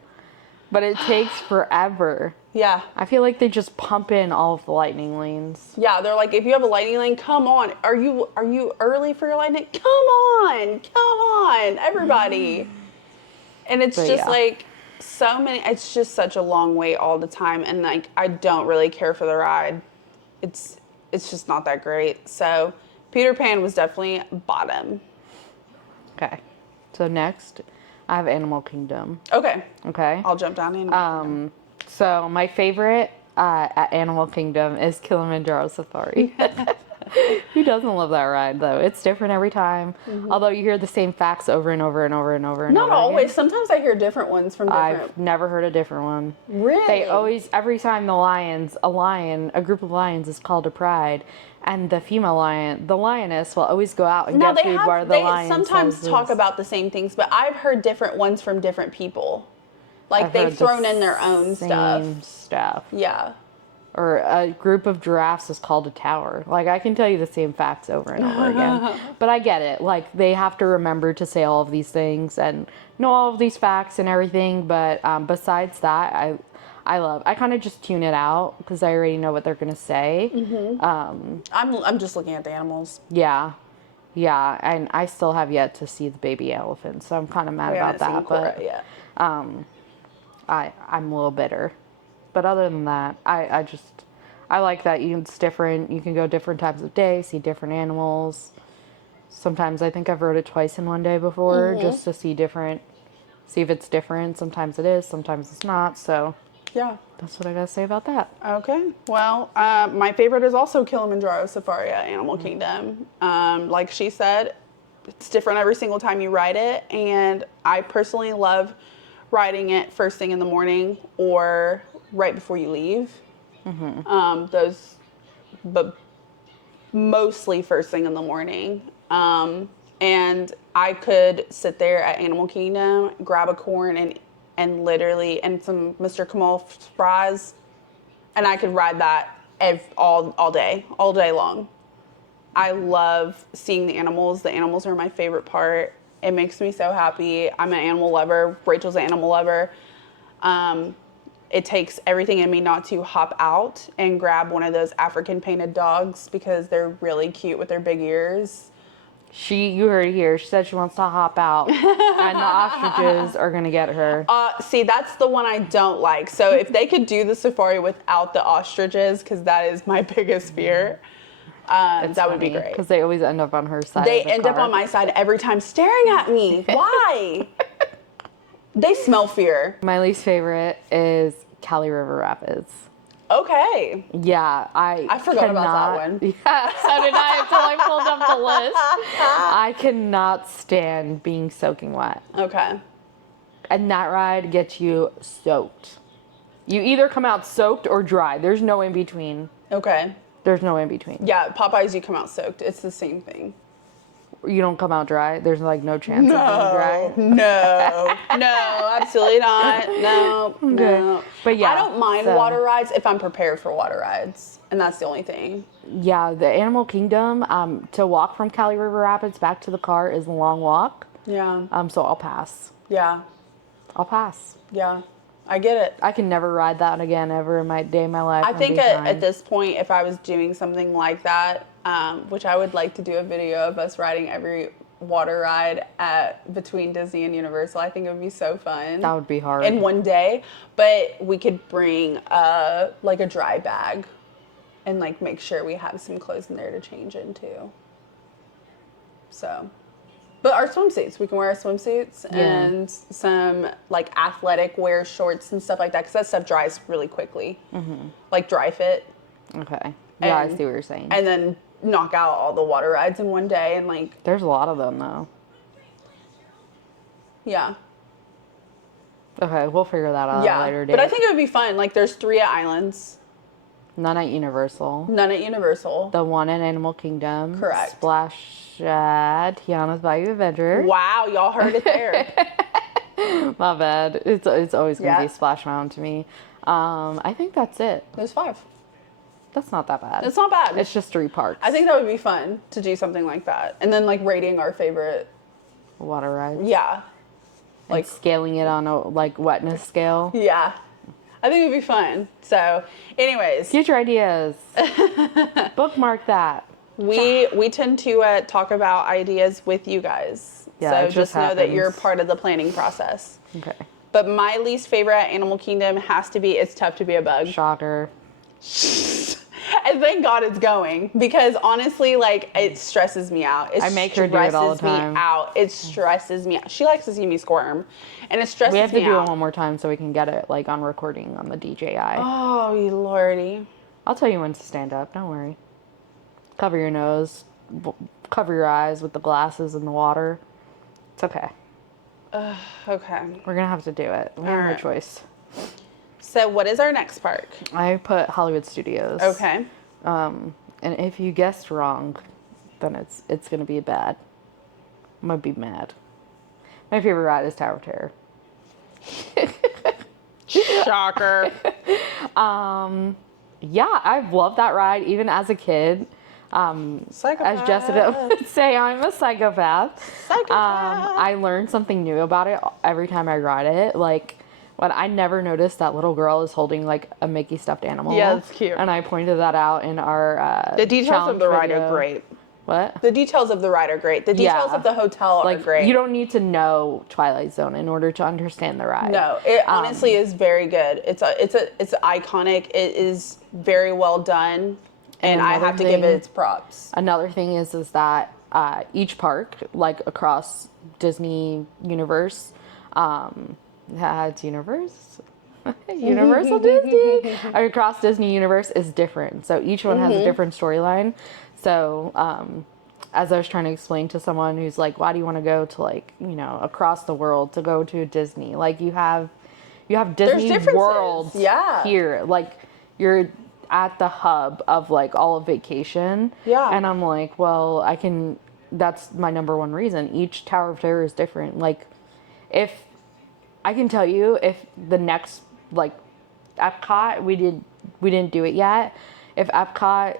but it takes forever. Yeah. I feel like they just pump in all of the lightning lanes. Yeah, they're like, if you have a lightning lane, come on. Are you early for your lightning? Come on, everybody. And it's But just yeah. like so many. It's just such a long wait all the time, and like I don't really care for the ride. It's just not that great. So Peter Pan was definitely bottom. Okay. So next, I have Animal Kingdom. Okay, Okay. I'll jump down in. So my favorite at Animal Kingdom is Kilimanjaro Safari. Who doesn't love that ride, though? It's different every time. Although you hear the same facts over and over and over and over and Not over always. again. Sometimes I hear different ones from different. I've never heard a different one. Really? They always, every time a group of lions is called a pride, and the female lion, the lioness, will always go out and Now get food where the they lion sometimes says talk is- about the same things, but I've heard different ones from different people. Like, I've they've heard the thrown in their own same stuff. Yeah. Or a group of giraffes is called a tower. Like, I can tell you the same facts over and over again. But I get it. Like, they have to remember to say all of these things and know all of these facts and everything. But besides that, I kind of just tune it out because I already know what they're going to say. I'm just looking at the animals. Yeah. Yeah. And I still have yet to see the baby elephant. So I'm kind of mad about that. But yet. I'm a little bitter. But other than that, I like that it's different. You can go different times of day, see different animals. Sometimes I think I've rode it twice in one day before just to see if it's different. Sometimes it is, sometimes it's not. So Yeah. that's what I gotta say about that. Okay. Well, my favorite is also Kilimanjaro Safari at Animal Kingdom. Like she said, it's different every single time you ride it. And I personally love riding it first thing in the morning or right before you leave. But mostly first thing in the morning. And I could sit there at Animal Kingdom, grab a corn and literally, and some Mr. Kamal fries, and I could ride that all day long. I love seeing the animals. The animals are my favorite part. It makes me so happy. I'm an animal lover. Rachel's an animal lover. It takes everything in me not to hop out and grab one of those African painted dogs because they're really cute with their big ears. You heard it here. She said she wants to hop out, and the ostriches are gonna get her. See, that's the one I don't like. So if they could do the safari without the ostriches, because that is my biggest fear, that would be great. Because they always end up on her side. They of the end up car. on my side every time, staring at me. Why? They smell fear. My least favorite is Cali River Rapids. Okay. Yeah, I forgot about that one. Yeah, so did I until I pulled up the list. I cannot stand being soaking wet. Okay. And that ride gets you soaked. You either come out soaked or dry. There's no in between. Okay. There's no in between. Yeah, Popeyes, you come out soaked. It's the same thing. You don't come out dry? There's like no chance of being dry? No, absolutely not. No, no. But yeah. I don't mind water rides if I'm prepared for water rides. And that's the only thing. Yeah, the Animal Kingdom, to walk from Cali River Rapids back to the car is a long walk. Yeah. So I'll pass. Yeah. I'll pass. Yeah. I get it. I can never ride that again ever in my day of my life. I think at this point, if I was doing something like that, which I would like to do a video of us riding every water ride between Disney and Universal, I think it would be so fun. That would be hard. In one day, but we could bring like a dry bag and like make sure we have some clothes in there to change into. So, but our swimsuits, we can wear our swimsuits and some like athletic wear shorts and stuff like that because that stuff dries really quickly. Like dry fit. Okay. Yeah, I see what you're saying. And then knock out all the water rides in one day and like. There's a lot of them though. Yeah. Okay, we'll figure that out at a later date. But I think it would be fun. Like there's 3 at Islands. None at Universal. None at Universal. The one in Animal Kingdom. Correct. Splash at Tiana's Bayou Adventure. Wow, y'all heard it there. My bad. It's always going to be Splash Mountain to me. I think that's it. There's 5. That's not that bad. It's not bad. It's just 3 parks. I think that would be fun to do something like that. And then like rating our favorite water rides. Yeah. Like scaling it on a like wetness scale. Yeah. I think it would be fun. So, anyways. Future ideas. Bookmark that. We tend to talk about ideas with you guys. Yeah, so just know that you're part of the planning process. Okay. But my least favorite at Animal Kingdom has to be It's Tough to Be a Bug. Shocker. And thank God it's going because honestly, like it stresses me out. I make her do it all the time. It stresses me out. She likes to see me squirm, and it stresses me out. We have to do it one more time so we can get it like on recording on the DJI. Oh, lordy! I'll tell you when to stand up. Don't worry. Cover your nose, cover your eyes with the glasses in the water. It's okay. Okay. We're gonna have to do it. We have no choice. So what is our next park? I put Hollywood Studios. Okay. And if you guessed wrong, then it's gonna be bad. I'm gonna be mad. My favorite ride is Tower of Terror. Shocker. Yeah, I've loved that ride even as a kid. As Jessica would say, I'm a psychopath. I learned something new about it every time I ride it. Like, when I never noticed that little girl is holding like a Mickey stuffed animal. Yeah, that's cute. And I pointed that out in our the details of the ride are great. What? The details of the ride are great. The details of the hotel are great. You don't need to know Twilight Zone in order to understand the ride. No, it honestly is very good. It's iconic. It is very well done, and I have to give it its props. Another thing is that each park, like across Disney Universe, it's Universal Disney across Disney Universe is different. So each one has a different storyline. So, as I was trying to explain to someone who's like, why do you want to go to like, across the world to go to Disney? Like you have Disney World here. Like you're at the hub of like all of vacation. Yeah. And I'm like, well, that's my number one reason. Each Tower of Terror is different. Like if I can tell you if the next like Epcot, we didn't do it yet. If Epcot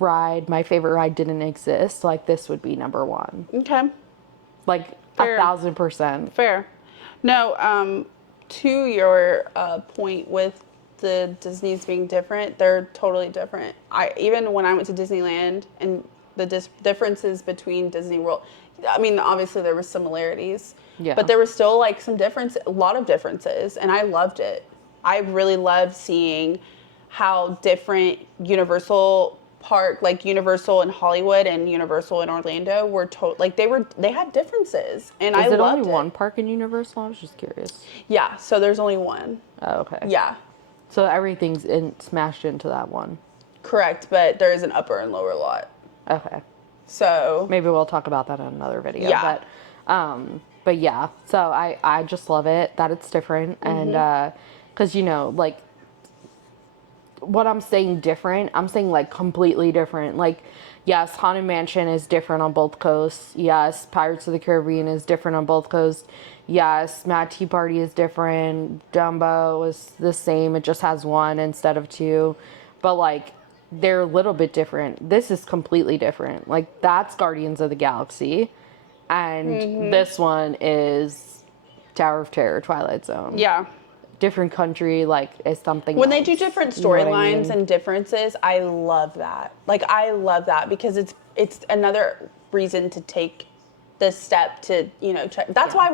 ride, my favorite ride didn't exist, like this would be number one. Okay. Like Fair. 1,000%. Fair. No, to your point with the Disney's being different, they're totally different. Even when I went to Disneyland and the differences between Disney World, I mean, obviously there were similarities, but there was still like a lot of differences, and I loved it. I really loved seeing how different Universal Park, like Universal in Hollywood and Universal in Orlando, were they had differences, and I loved it. Is it only one park in Universal? I was just curious. Yeah, so there's only one. Oh, okay. Yeah. So everything's smashed into that one. Correct, but there is an upper and lower lot. Okay. So maybe we'll talk about that in another video. Yeah. But yeah, so I just love it that it's different, and because like what I'm saying different, I'm saying like completely different. Like, yes, Haunted Mansion is different on both coasts. Yes, Pirates of the Caribbean is different on both coasts. Yes, Mad Tea Party is different. Dumbo is the same. It just has one instead of two. But like, they're a little bit different. This is completely different. Like, that's Guardians of the Galaxy. And this one is Tower of Terror, Twilight Zone. Yeah. Different country, like, is something when else. they do different storylines and differences, I love that. Like, I love that because it's another reason to take the step to check. That's why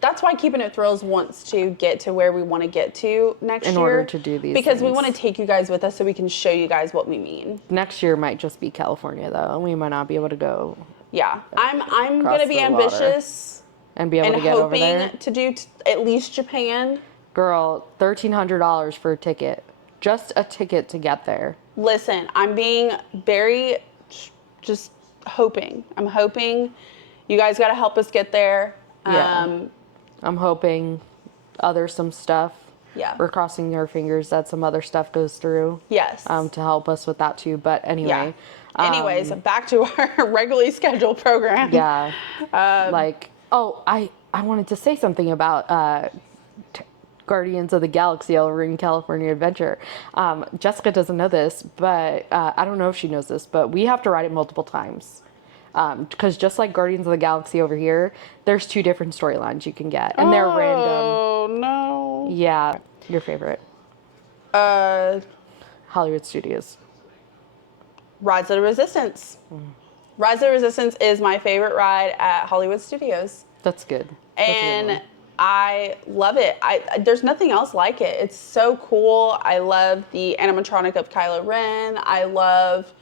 that's why Keeping It Thrills wants to get to where we want to get to next year in order to do these because we things. want to take you guys with us so we can show you guys what we mean. Next year might just be California though. We might not be able to go. Yeah, I'm gonna be ambitious and be able to get over there. Hoping to do at least Japan. Girl, $1,300 for a ticket. Just a ticket to get there. Listen, I'm being very just hoping. I'm hoping you guys got to help us get there. Yeah. I'm hoping some stuff. Yeah. We're crossing our fingers that some other stuff goes through. Yes. To help us with that too. But anyway. Yeah. Anyways, back to our regularly scheduled program. Yeah. I wanted to say something about Guardians of the Galaxy over in California Adventure. Jessica doesn't know this, but I don't know if she knows this, but we have to ride it multiple times. Because just like Guardians of the Galaxy over here, there's 2 different storylines you can get, and they're random. Oh, no. Yeah. Your favorite? Hollywood Studios. Rise of the Resistance. Rise of the Resistance is my favorite ride at Hollywood Studios. That's good. That's and a good one. I love it. There's nothing else like it. It's so cool. I love the animatronic of Kylo Ren. I love,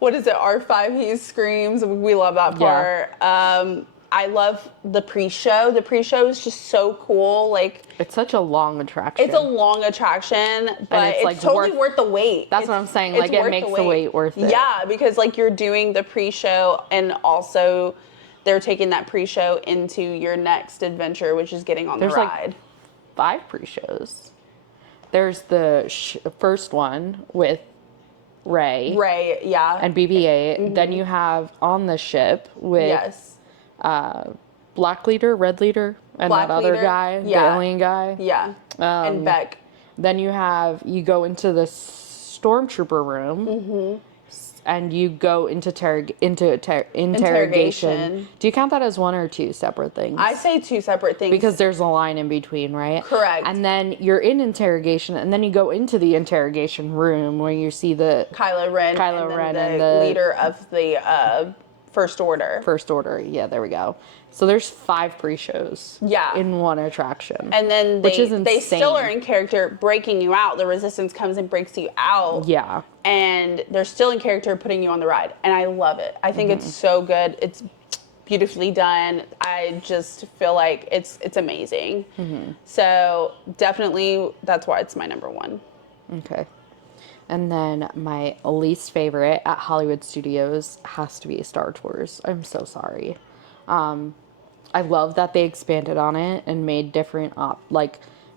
what is it, R5, he screams. We love that part. Yeah. I love the pre-show. The pre-show is just so cool. Like, it's such a long attraction. It's a long attraction, but it's like totally worth the wait. That's what I'm saying. Like, it makes the wait worth it. Yeah, because like you're doing the pre-show and also they're taking that pre-show into your next adventure, which is getting on the ride. Like 5 pre-shows. There's the first one with Rey, yeah, and BB-8. Then you have on the ship with Black Leader, Red Leader. And Black that other leader. guy, the Yeah. alien guy. Yeah. And Beck. Then you go into the stormtrooper room, and you go into interrogation. Do you count that as one or two separate things? I say two separate things. Because there's a line in between, right? Correct. And then you're in interrogation, and then you go into the interrogation room where you see the Kylo Ren and the leader of the First Order. First Order. Yeah, there we go. So there's 5 pre-shows. Yeah. In one attraction. And then which is they insane. still are in character, breaking you out. The Resistance comes and breaks you out. Yeah. And they're still in character, putting you on the ride. And I love it. I think it's so good. It's beautifully done. I just feel like it's amazing. So definitely, that's why it's my number 1. Okay. And then my least favorite at Hollywood Studios has to be Star Tours. I'm so sorry. I love that they expanded on it and made different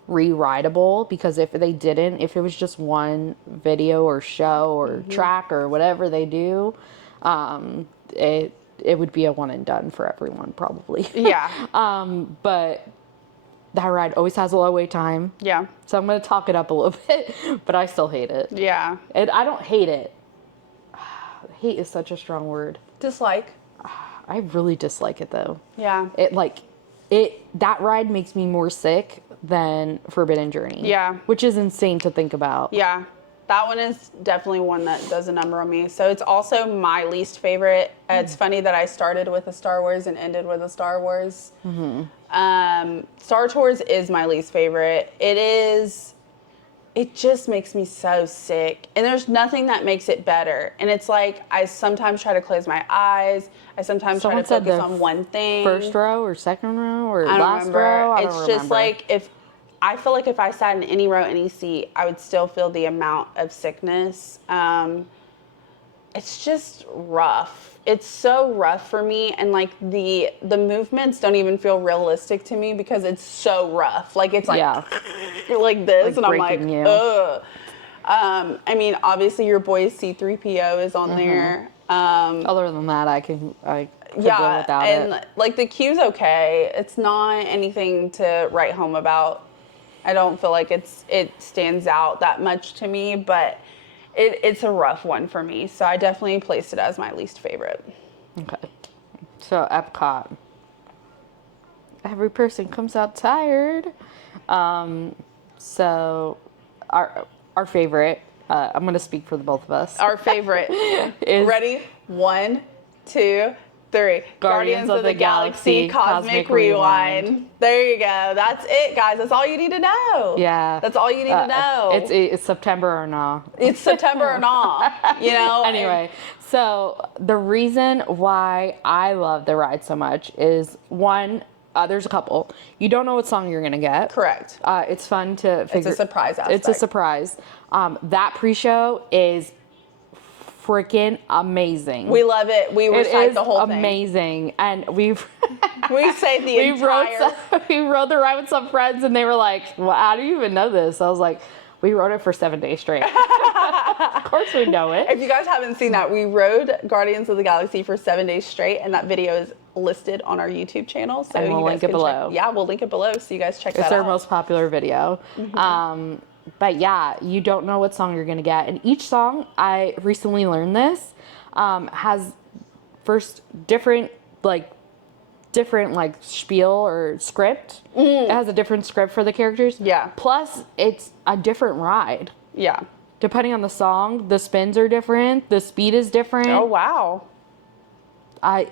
re-rideable, because if it was just one video or show or track or whatever they do, it would be a one and done for everyone probably. Yeah. But that ride always has a low wait time. Yeah. So I'm going to talk it up a little bit, but I still hate it. Yeah. I don't hate it. Hate is such a strong word. Dislike. I really dislike it though. Yeah. That ride makes me more sick than Forbidden Journey. Yeah. Which is insane to think about. Yeah. That one is definitely one that does a number on me. So it's also my least favorite. It's funny that I started with a Star Wars and ended with a Star Wars. Star Tours is my least favorite. It just makes me so sick. And there's nothing that makes it better. And it's like, I sometimes try to close my eyes. I sometimes try to focus on one thing. First row or second row or I don't last remember. row? I don't It's remember. just like, I feel like if I sat in any row, any seat, I would still feel the amount of sickness. It's just rough. It's so rough for me, and like the movements don't even feel realistic to me because it's so rough. Like it's like like this, like, and I'm like, ugh. I mean, obviously your boy's C-3PO is on there. Other than that, I could go without and it. like the queue's okay. It's not anything to write home about. I don't feel like it stands out that much to me, but it's a rough one for me. So I definitely placed it as my least favorite. Okay. So Epcot. Every person comes out tired. So our favorite, I'm going to speak for the both of us. Our favorite is... Ready? 1, 2, 3. Guardians of the Galaxy Cosmic Rewind. There you go. That's it, guys. That's all you need to know. Yeah. That's all you need to know. It's September or not. It's September or not, you know? Anyway, so the reason why I love the ride so much is, one, there's a couple. You don't know what song you're going to get. Correct. It's fun to figure. It's a surprise aspect. It's a surprise. That pre-show is freaking amazing. We love it. We recite the whole thing. Amazing. And we say the entire... We rode the ride with some friends, and they were like, well, how do you even know this? I was like, we rode it for 7 days straight. Of course we know it. If you guys haven't seen that, we rode Guardians of the Galaxy for 7 days straight, and that video is listed on our YouTube channel. So and we'll link it below. Yeah, we'll link it below, so you guys check that out. It's our most popular video. But yeah, you don't know what song you're going to get. And each song, I recently learned this, has different spiel or script. It has a different script for the characters. Yeah. Plus, it's a different ride. Yeah. Depending on the song, the spins are different, the speed is different. Oh, wow. I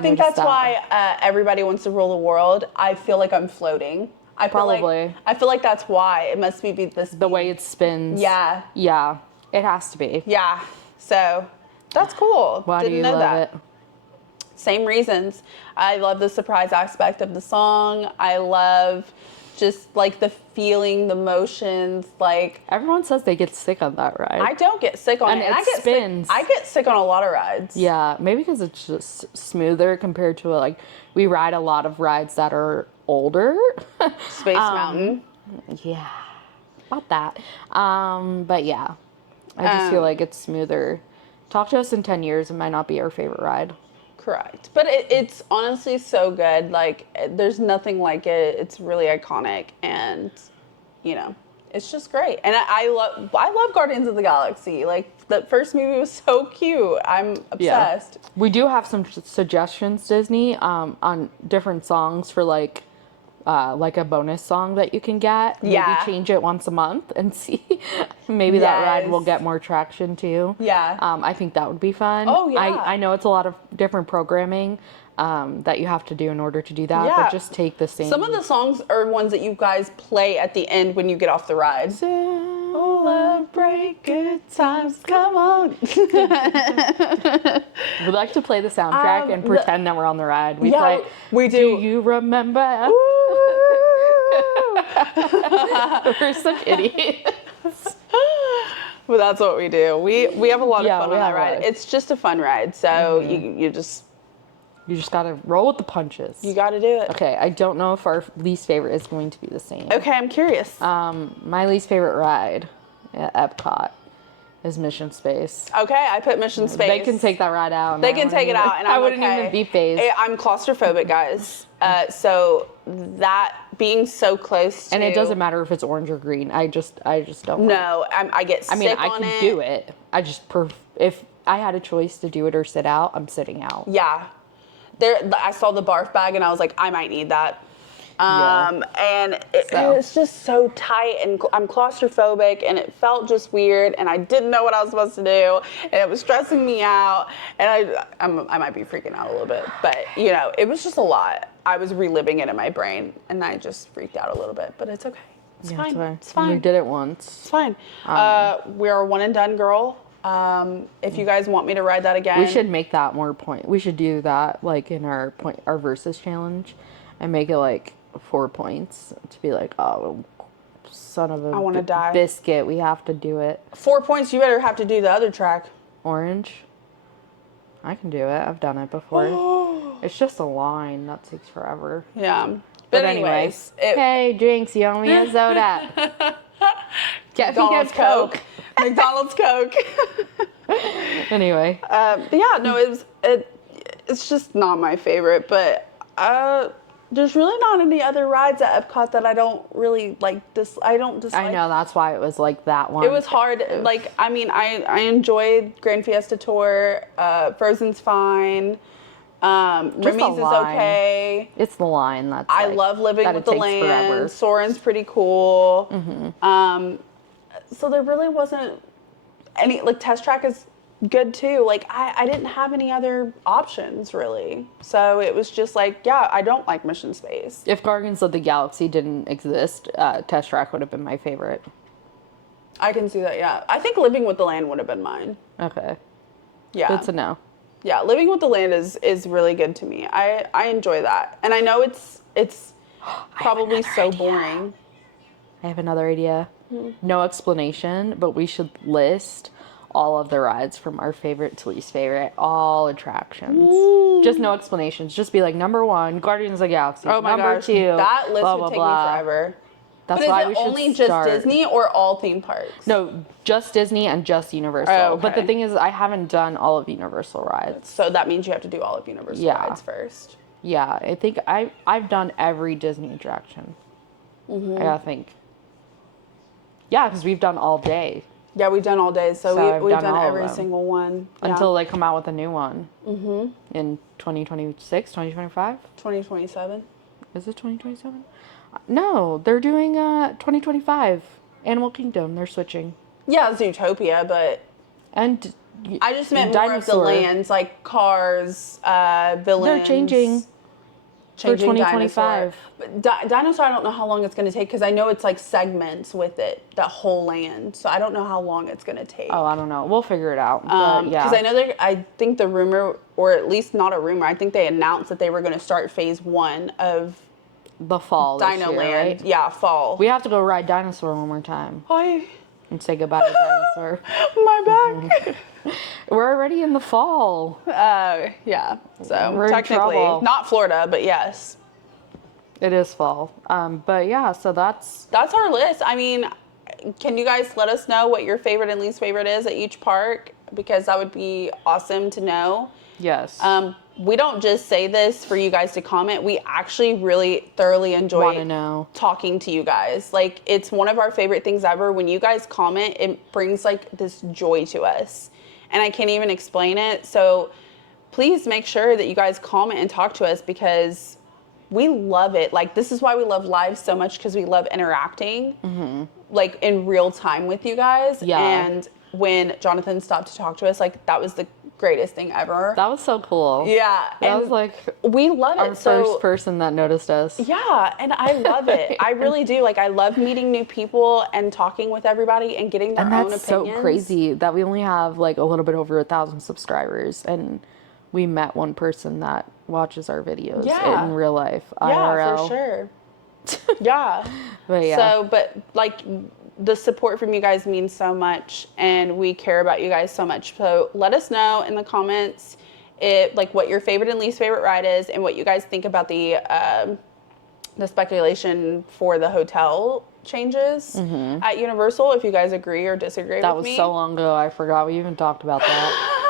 think that's why everybody wants to rule the world. I feel like I'm floating. I feel like that's why. It must be the way it spins. Yeah. Yeah. It has to be. Yeah. So that's cool. Why Didn't do you know love that. it? Same reasons. I love the surprise aspect of the song. I love just like the feeling, the motions, like... Everyone says they get sick on that ride. I don't get sick on it. And I get spins. I get sick on a lot of rides. Yeah, maybe because it's just smoother compared to we ride a lot of rides that are older. Space Mountain. Yeah, about that. But yeah, I just feel like it's smoother. Talk to us in 10 years, it might not be our favorite ride. Correct. But it's honestly so good. Like, there's nothing like it. It's really iconic, and, you know, it's just great. And I love Guardians of the Galaxy. Like, the first movie was so cute. I'm obsessed. Yeah. We do have some suggestions, Disney, on different songs for like a bonus song that you can get. Maybe change it once a month and see. Maybe that ride will get more traction too. Yeah. I think that would be fun. Oh, yeah. I know it's a lot of different programming that you have to do in order to do that, but just take the same. Some of the songs are ones that you guys play at the end when you get off the ride. Celebrate good times, come on. We like to play the soundtrack and pretend that we're on the ride. We play, we do. Do you remember? We're such idiots. Well, that's what we do. We have a lot of fun on that ride. It's just a fun ride, so you just gotta roll with the punches. You gotta do it. Okay, I don't know if our least favorite is going to be the same. Okay, I'm curious. My least favorite ride at Epcot is Mission Space. Okay, I put Mission Space. They can take that ride out. They can take it out, and I wouldn't even be phased. I'm claustrophobic, guys. So that being so close to, and it doesn't matter if it's orange or green. I just don't. No, I get sick on it. I can do it. I just if I had a choice to do it or sit out, I'm sitting out. Yeah. I saw the barf bag and I was like, I might need that. And it's just so tight, and I'm claustrophobic, and it felt just weird, and I didn't know what I was supposed to do, and it was stressing me out, and I might be freaking out a little bit, but you know, it was just a lot. I was reliving it in my brain, and I just freaked out a little bit, but it's okay. It's fine. It's fine. We did it once. It's fine. We're a one and done girl. If you guys want me to ride that again, we should make that more point. We should do that like in our versus challenge, and make it like 4 points to be like, oh, son of a biscuit, we have to do it. 4 points. You better have to do the other track. Orange. I can do it. I've done it before. It's just a line that takes forever. Yeah. But anyways, hey Jinx, you owe me a soda. Get me a Coke. McDonald's Coke. Anyway. Yeah, no, it's just not my favorite, but there's really not any other rides at Epcot that I don't really like. I don't dislike. I know, that's why it was like that one. It was hard. Like, I mean, I enjoyed Grand Fiesta Tour. Frozen's fine. Remy's is okay. It's the line that's. I love Living with the Land. Soarin's pretty cool. Mm-hmm. So there really wasn't any, like, Test Track is good too. Like, I didn't have any other options really. So it was just like, yeah, I don't like Mission Space. If Guardians of the Galaxy didn't exist, Test Track would have been my favorite. I can see that, yeah. I think Living with the Land would have been mine. Okay. Yeah. Good to know. Yeah, Living with the Land is really good to me. I enjoy that. And I know it's probably so boring. I have another idea. No explanation, but we should list all of the rides from our favorite to least favorite, all attractions. Ooh. Just no explanations. Just be like, number 1, Guardians of the Galaxy. Oh my number gosh, 2, that list blah, would blah, take blah. me forever. That's but why is we it should only start. Just Disney or all theme parks? No, just Disney and just Universal. Oh, okay. But the thing is, I haven't done all of Universal rides. So that means you have to do all of Universal rides first. Yeah, I think I've done every Disney attraction. I gotta think. Yeah, because we've done all day. Yeah, we've done all day, so we've done all every single one. Until they come out with a new one. In 2026, 2025? 2027. Is it 2027? No, they're doing 2025. Animal Kingdom, they're switching. Yeah, it's Utopia, but... And I just meant more of the lands, like Cars, Villains. They're changing for 2025. But Dinosaur, I don't know how long it's going to take, because I know it's like segments with it, that whole land. So I don't know how long it's going to take. Oh, I don't know. We'll figure it out. Because I know I think the rumor, or at least not a rumor, I think they announced that they were going to start phase 1 of the fall this Dino year, Land. right? Yeah, fall. We have to go ride Dinosaur one more time. Hi. And say goodbye to Dinosaur. My back. We're already in the fall. Yeah. So we're technically, not Florida, but yes. It is fall. But yeah, so that's our list. I mean, can you guys let us know what your favorite and least favorite is at each park? Because that would be awesome to know. Yes. We don't just say this for you guys to comment. We actually really thoroughly enjoy talking to you guys. Like, it's one of our favorite things ever. When you guys comment, it brings like this joy to us. And I can't even explain it. So please make sure that you guys comment and talk to us, because we love it. Like, this is why we love live so much, because we love interacting like in real time with you guys. Yeah. And when Jonathan stopped to talk to us, like, that was the greatest thing ever. That was so cool. Yeah. That was like we love our it. first person that noticed us. Yeah, and I love it. I really do. Like, I love meeting new people and talking with everybody and getting their own opinions. And that's so crazy that we only have like a little bit over 1,000 subscribers, and we met one person that watches our videos in real life. Yeah, IRL. for sure. Yeah. But yeah. So, but like, the support from you guys means so much, and we care about you guys so much. So let us know in the comments like what your favorite and least favorite ride is, and what you guys think about the speculation for the hotel changes at Universal, if you guys agree or disagree with me. That was so long ago, I forgot we even talked about that.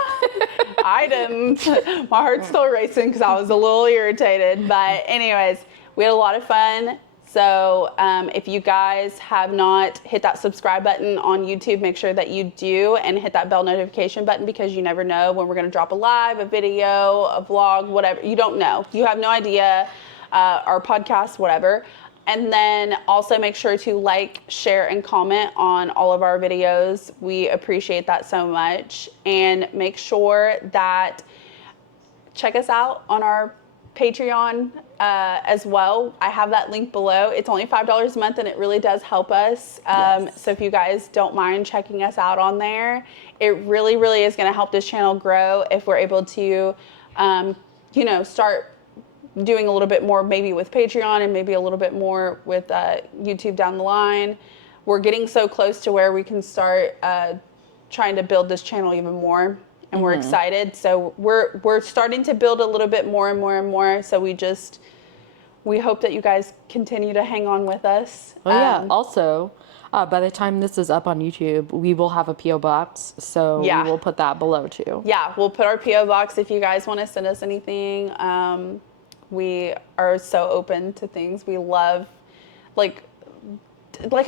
I didn't. My heart's still racing because I was a little irritated. But anyways, we had a lot of fun. So if you guys have not hit that subscribe button on YouTube, make sure that you do, and hit that bell notification button, because you never know when we're going to drop a live, a video, a vlog, whatever. You don't know. You have no idea. Our podcast, whatever. And then also make sure to like, share, and comment on all of our videos. We appreciate that so much. And make sure that check us out on our Patreon as well. I have that link below. It's only $5 a month, and it really does help us. So if you guys don't mind checking us out on there, it really, really is going to help this channel grow if we're able to, start doing a little bit more maybe with Patreon, and maybe a little bit more with YouTube down the line. We're getting so close to where we can start trying to build this channel even more. And we're excited. So we're starting to build a little bit more and more and more. So we hope that you guys continue to hang on with us. Yeah. Also, by the time this is up on YouTube, we will have a P.O. box. So we will put that below too. Yeah, we'll put our P.O. box if you guys want to send us anything. We are so open to things. We love, like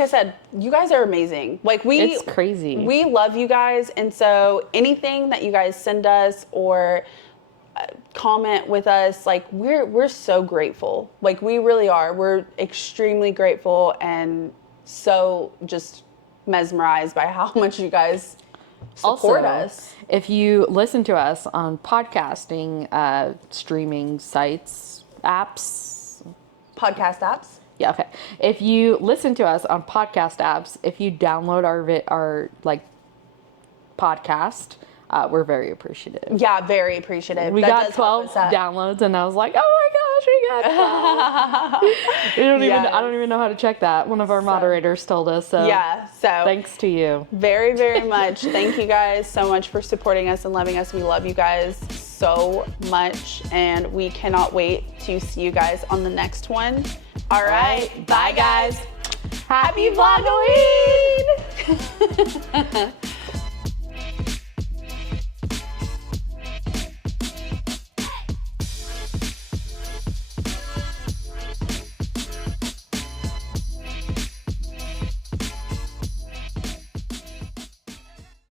I said, you guys are amazing. Like, it's crazy. We love you guys, and so anything that you guys send us or comment with us, like, we're so grateful. Like, we really are. We're extremely grateful, and so just mesmerized by how much you guys support us. If you listen to us on podcasting streaming sites, apps, podcast apps. Yeah, okay. If you listen to us on podcast apps, if you download our podcast, we're very appreciative. Yeah, very appreciative. We got 12 downloads, and I was like, oh my gosh, we got 12. I don't even know how to check that. One of our moderators told us. So thanks to you. Very, very much. Thank you guys so much for supporting us and loving us. We love you guys so much, and we cannot wait to see you guys on the next one. All right. Bye, guys. Happy Vlogoween!